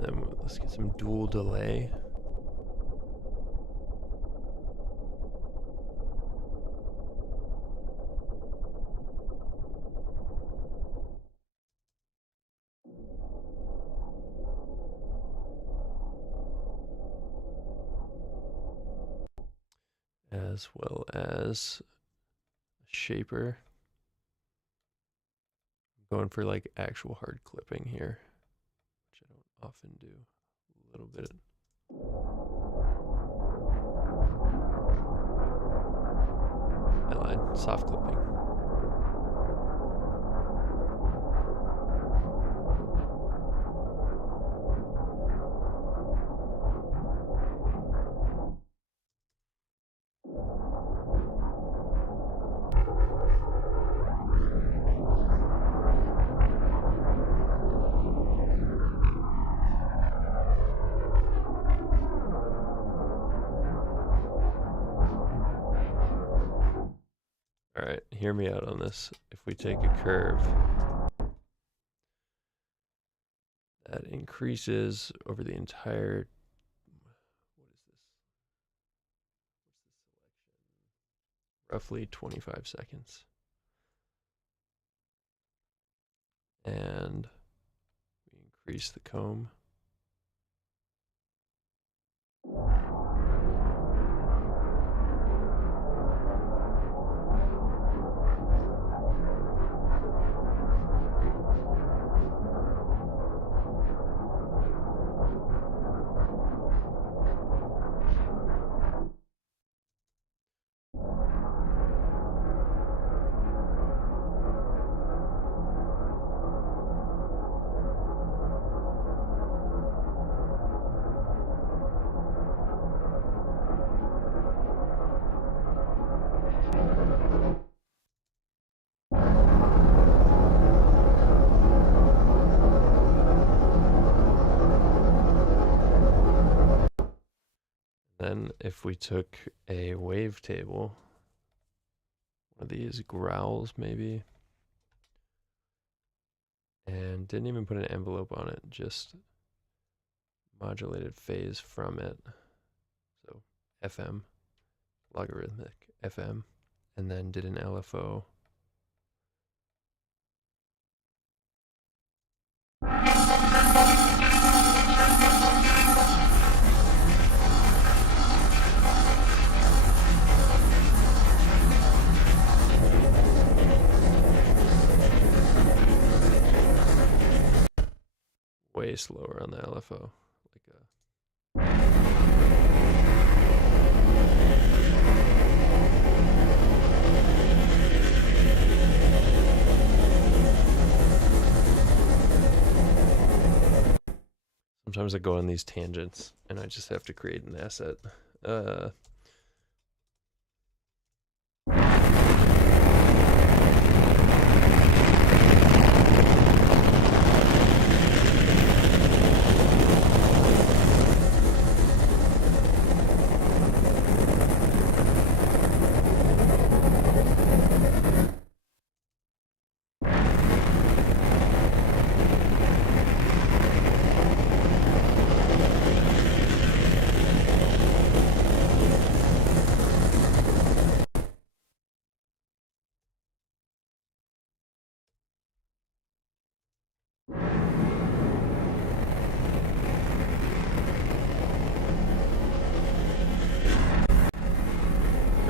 Then let's get some dual delay. As well as a shaper. I'm going for like actual hard clipping here, which I don't often do. A little bit. Highline, soft clipping. All right, hear me out on this. If we take a curve that increases over the entire, what is this? What's this selection? Roughly 25 seconds. And we increase the comb. Then if we took a wavetable, one of these growls maybe, and didn't even put an envelope on it, just modulated phase from it. So FM, logarithmic FM, and then did an LFO. Way slower on the LFO, like a sometimes I go on these tangents and I just have to create an asset.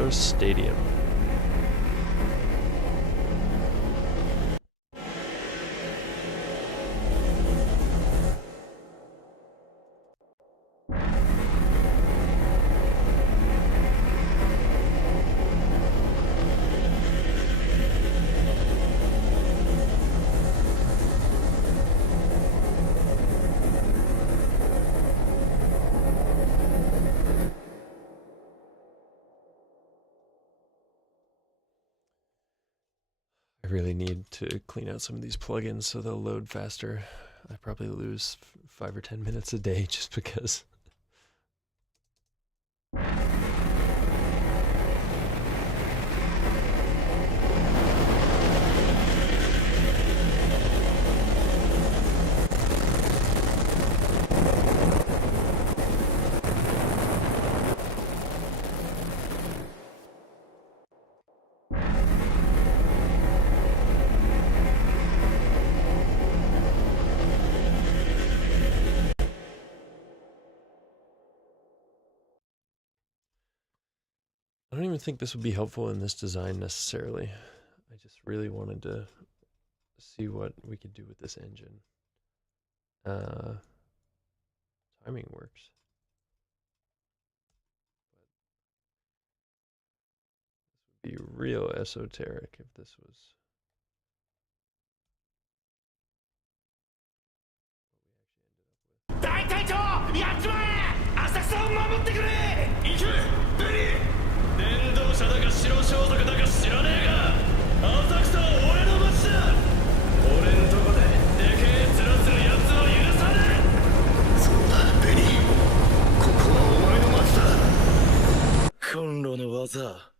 Stadium. I really need to clean out some of these plugins so they'll load faster. I probably lose 5 or 10 minutes a day just because. don't even think this would be helpful in this design necessarily. I just really wanted to see what we could do with this engine. Timing works. This would be real esoteric if this was. 大隊長やっちまえ浅草を守ってくれ行けベリー伝道者だか白装束だか知らねえが浅草は俺の街だ俺んとこででけえ面する奴を許さねえそうだベリーここはお前の街だコンロの技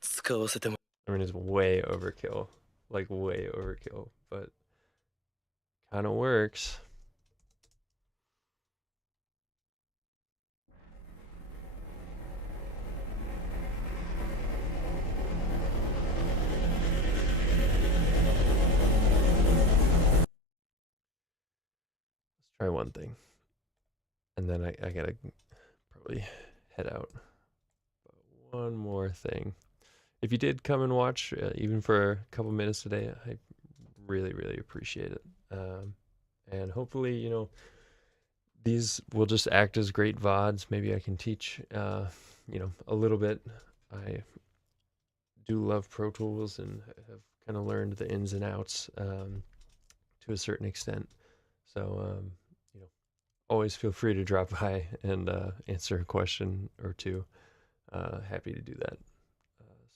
使わせても I mean, it's way overkill. Like, way overkill. But kind of works. Try one thing, and then I gotta probably head out. But one more thing. If you did come and watch, even for a couple minutes today, I really, really appreciate it. And hopefully, you know, these will just act as great VODs. Maybe I can teach, you know, a little bit. I do love Pro Tools and have kind of learned the ins and outs to a certain extent. So, you know, always feel free to drop by and answer a question or two. Happy to do that.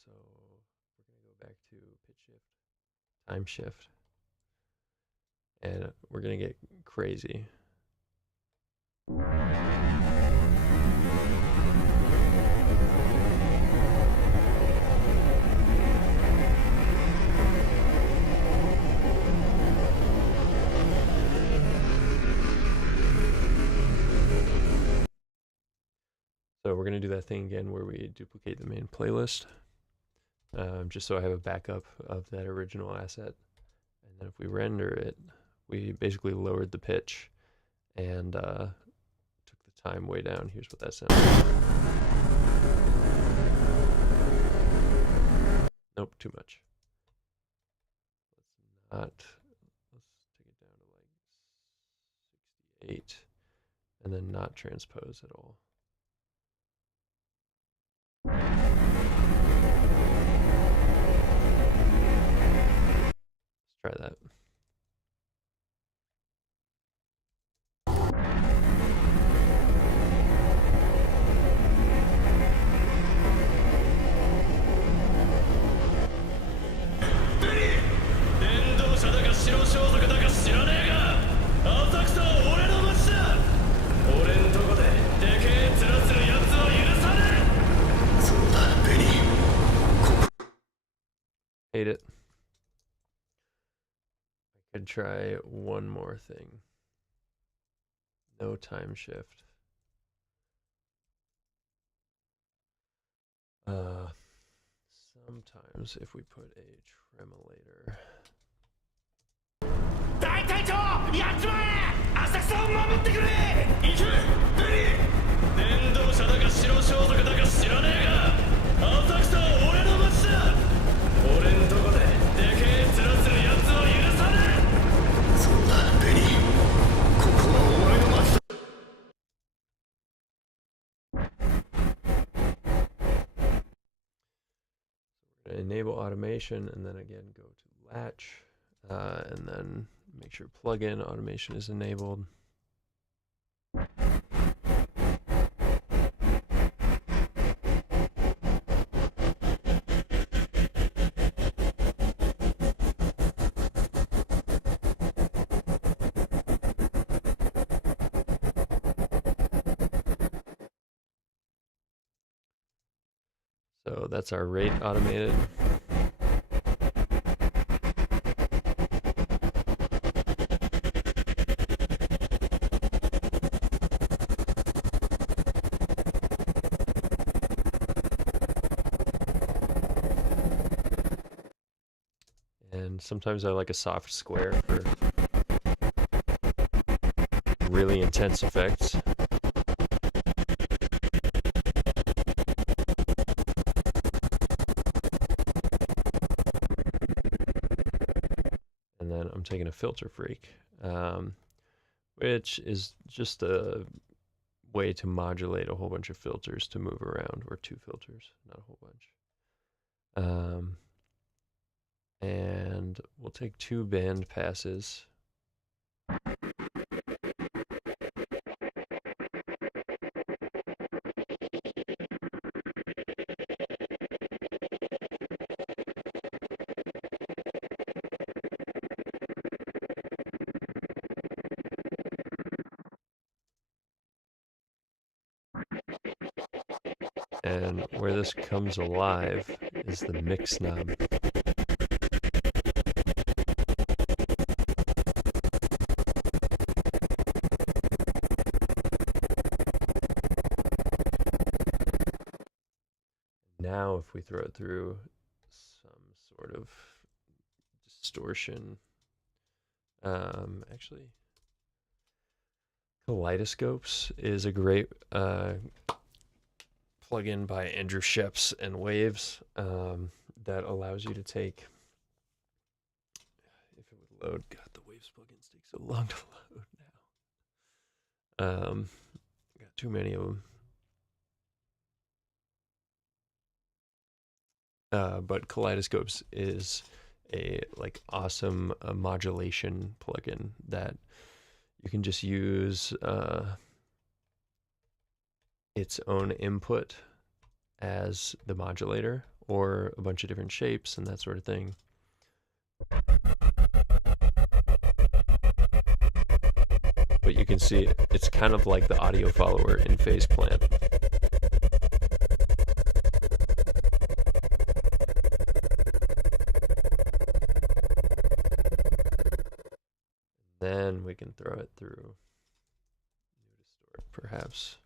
So we're going to go back to pitch shift, time shift, and we're going to get crazy. So we're going to do that thing again where we duplicate the main playlist, just so I have a backup of that original asset. And then if we render it, we basically lowered the pitch and took the time way down. Here's what that sounds like. Nope, too much. Let's take it down to like 68 and then not transpose at all. Let's try that. Hate it. I could try one more thing. No time shift. Sometimes if we put a tremolator. 大隊長やっちまえ浅草を守ってくれ行けベリー伝道者だか白装束だか知らねえが浅草は俺の街だ俺んとこででけえ面する奴を許さねえそうだベリーここはお前の街だ Enable automation and then again go to latch and then make sure plugin automation is enabled. So that's our rate automated. And sometimes I like a soft square for really intense effects. taking a filter freak, which is just a way to modulate a whole bunch of filters to move around, or 2 filters, not a whole bunch. And we'll take 2 band passes. And where this comes alive is the mix knob. Now if we throw it through some sort of distortion, actually Kaleidoscopes is a great plugin by Andrew Sheps and Waves that allows you to take, if it would load, God, the Waves plugins take so long to load now. Got too many of them. But Kaleidoscopes is a awesome modulation plugin that you can just use its own input as the modulator, or a bunch of different shapes and that sort of thing. But you can see it's kind of like the audio follower in Phase Plant. Then we can throw it through Distort, perhaps.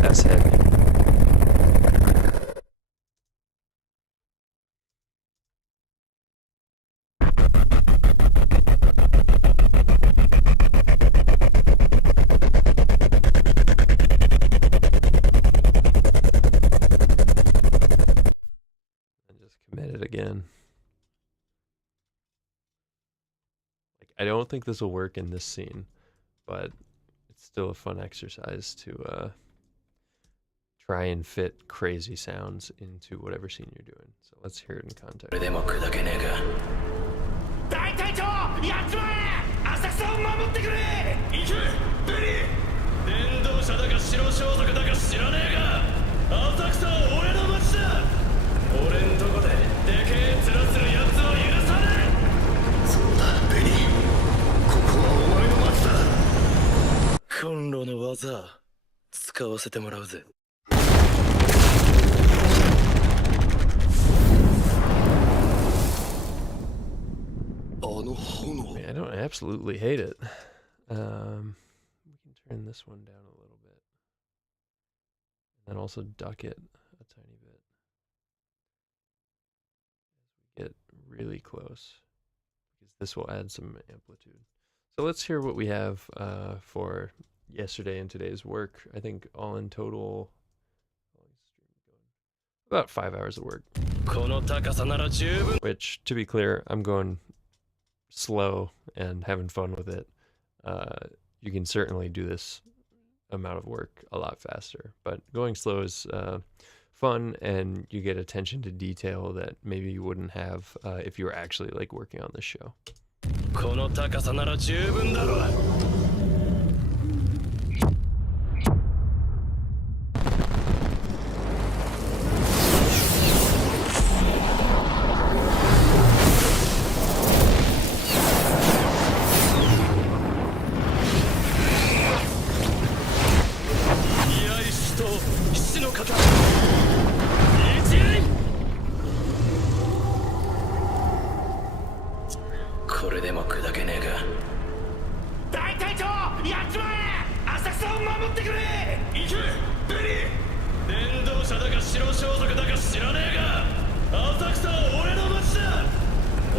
That's heavy. Again, I don't think this will work in this scene, but it's still a fun exercise to try and fit crazy sounds into whatever scene you're doing. So let's hear it in context. I don't absolutely hate it. We can turn this one down a little bit, and then also duck it a tiny bit as we get really close, because this will add some amplitude. So let's hear what we have for yesterday and today's work. I think all in total, about 5 hours of work. Which, to be clear, I'm going slow and having fun with it. You can certainly do this amount of work a lot faster, but going slow is fun, and you get attention to detail that maybe you wouldn't have if you were actually working on this show.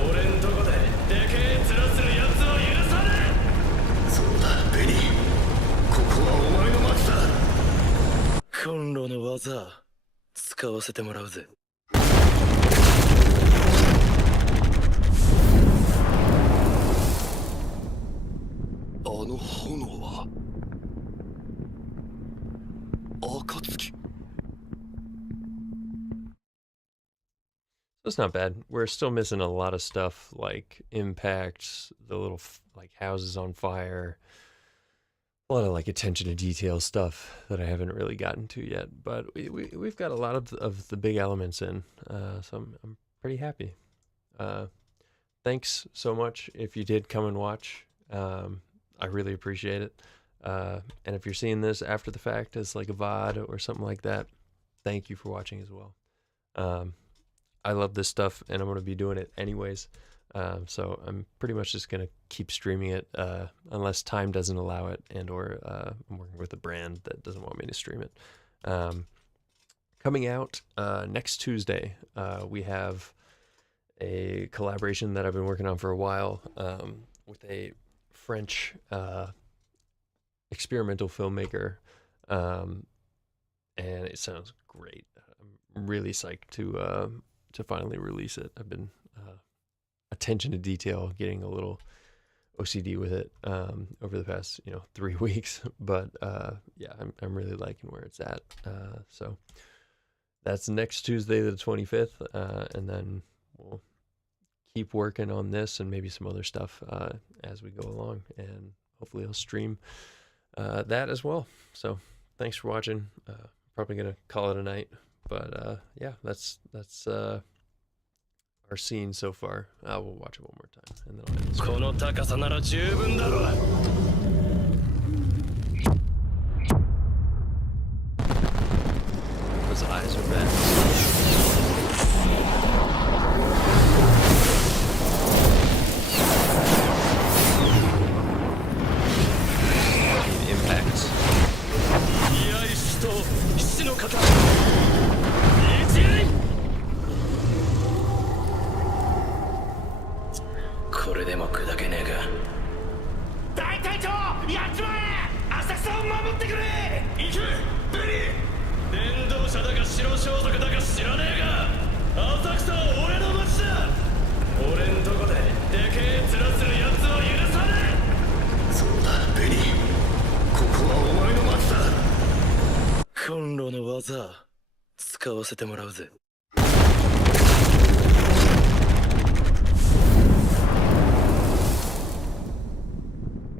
俺んとこででけえ面するやつは許さねえ。そうだベニー、ここはお前の町だ。コンロの技使わせてもらうぜ。あの炎は暁。 It's not bad. We're still missing a lot of stuff like impacts, the little like houses on fire, a lot of like attention to detail stuff that I haven't really gotten to yet. But we've got a lot of the big elements in, so I'm pretty happy. Thanks so much if you did come and watch. I really appreciate it. And if you're seeing this after the fact as like a VOD or something like that, thank you for watching as well. I love this stuff and I'm going to be doing it anyways. So I'm pretty much just going to keep streaming it unless time doesn't allow it and or I'm working with a brand that doesn't want me to stream it. Coming out next Tuesday, we have a collaboration that I've been working on for a while with a French experimental filmmaker, and it sounds great. I'm really psyched to finally release it. I've been attention to detail, getting a little OCD with it over the past 3 weeks, but yeah, I'm really liking where it's at. So that's next Tuesday the 25th, and then we'll keep working on this and maybe some other stuff as we go along, and hopefully I'll stream that as well. So thanks for watching. Probably gonna call it a night, but yeah, that's our scene so far. We'll watch it one more time and then I'll end this. この高さなら十分だろう。 His eyes are red. Impacts. 居合死と死の型一塁。これでも砕けねえか。大隊長やっちまえ。浅草を守ってくれ。行けベリー。伝道者だか白装束だか知らねえが、浅草は俺の町だ。俺んとこででけえ面するやつは許さねえ。そうだベニー、ここはお前の町だ。コンロの技使わせてもらうぜ。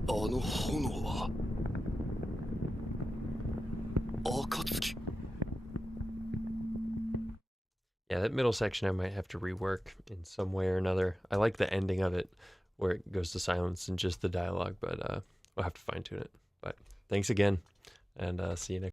あの炎は暁。 Yeah, that middle section I might have to rework in some way or another. I like the ending of it where it goes to silence and just the dialogue, but we'll have to fine tune it. But thanks again, and see you next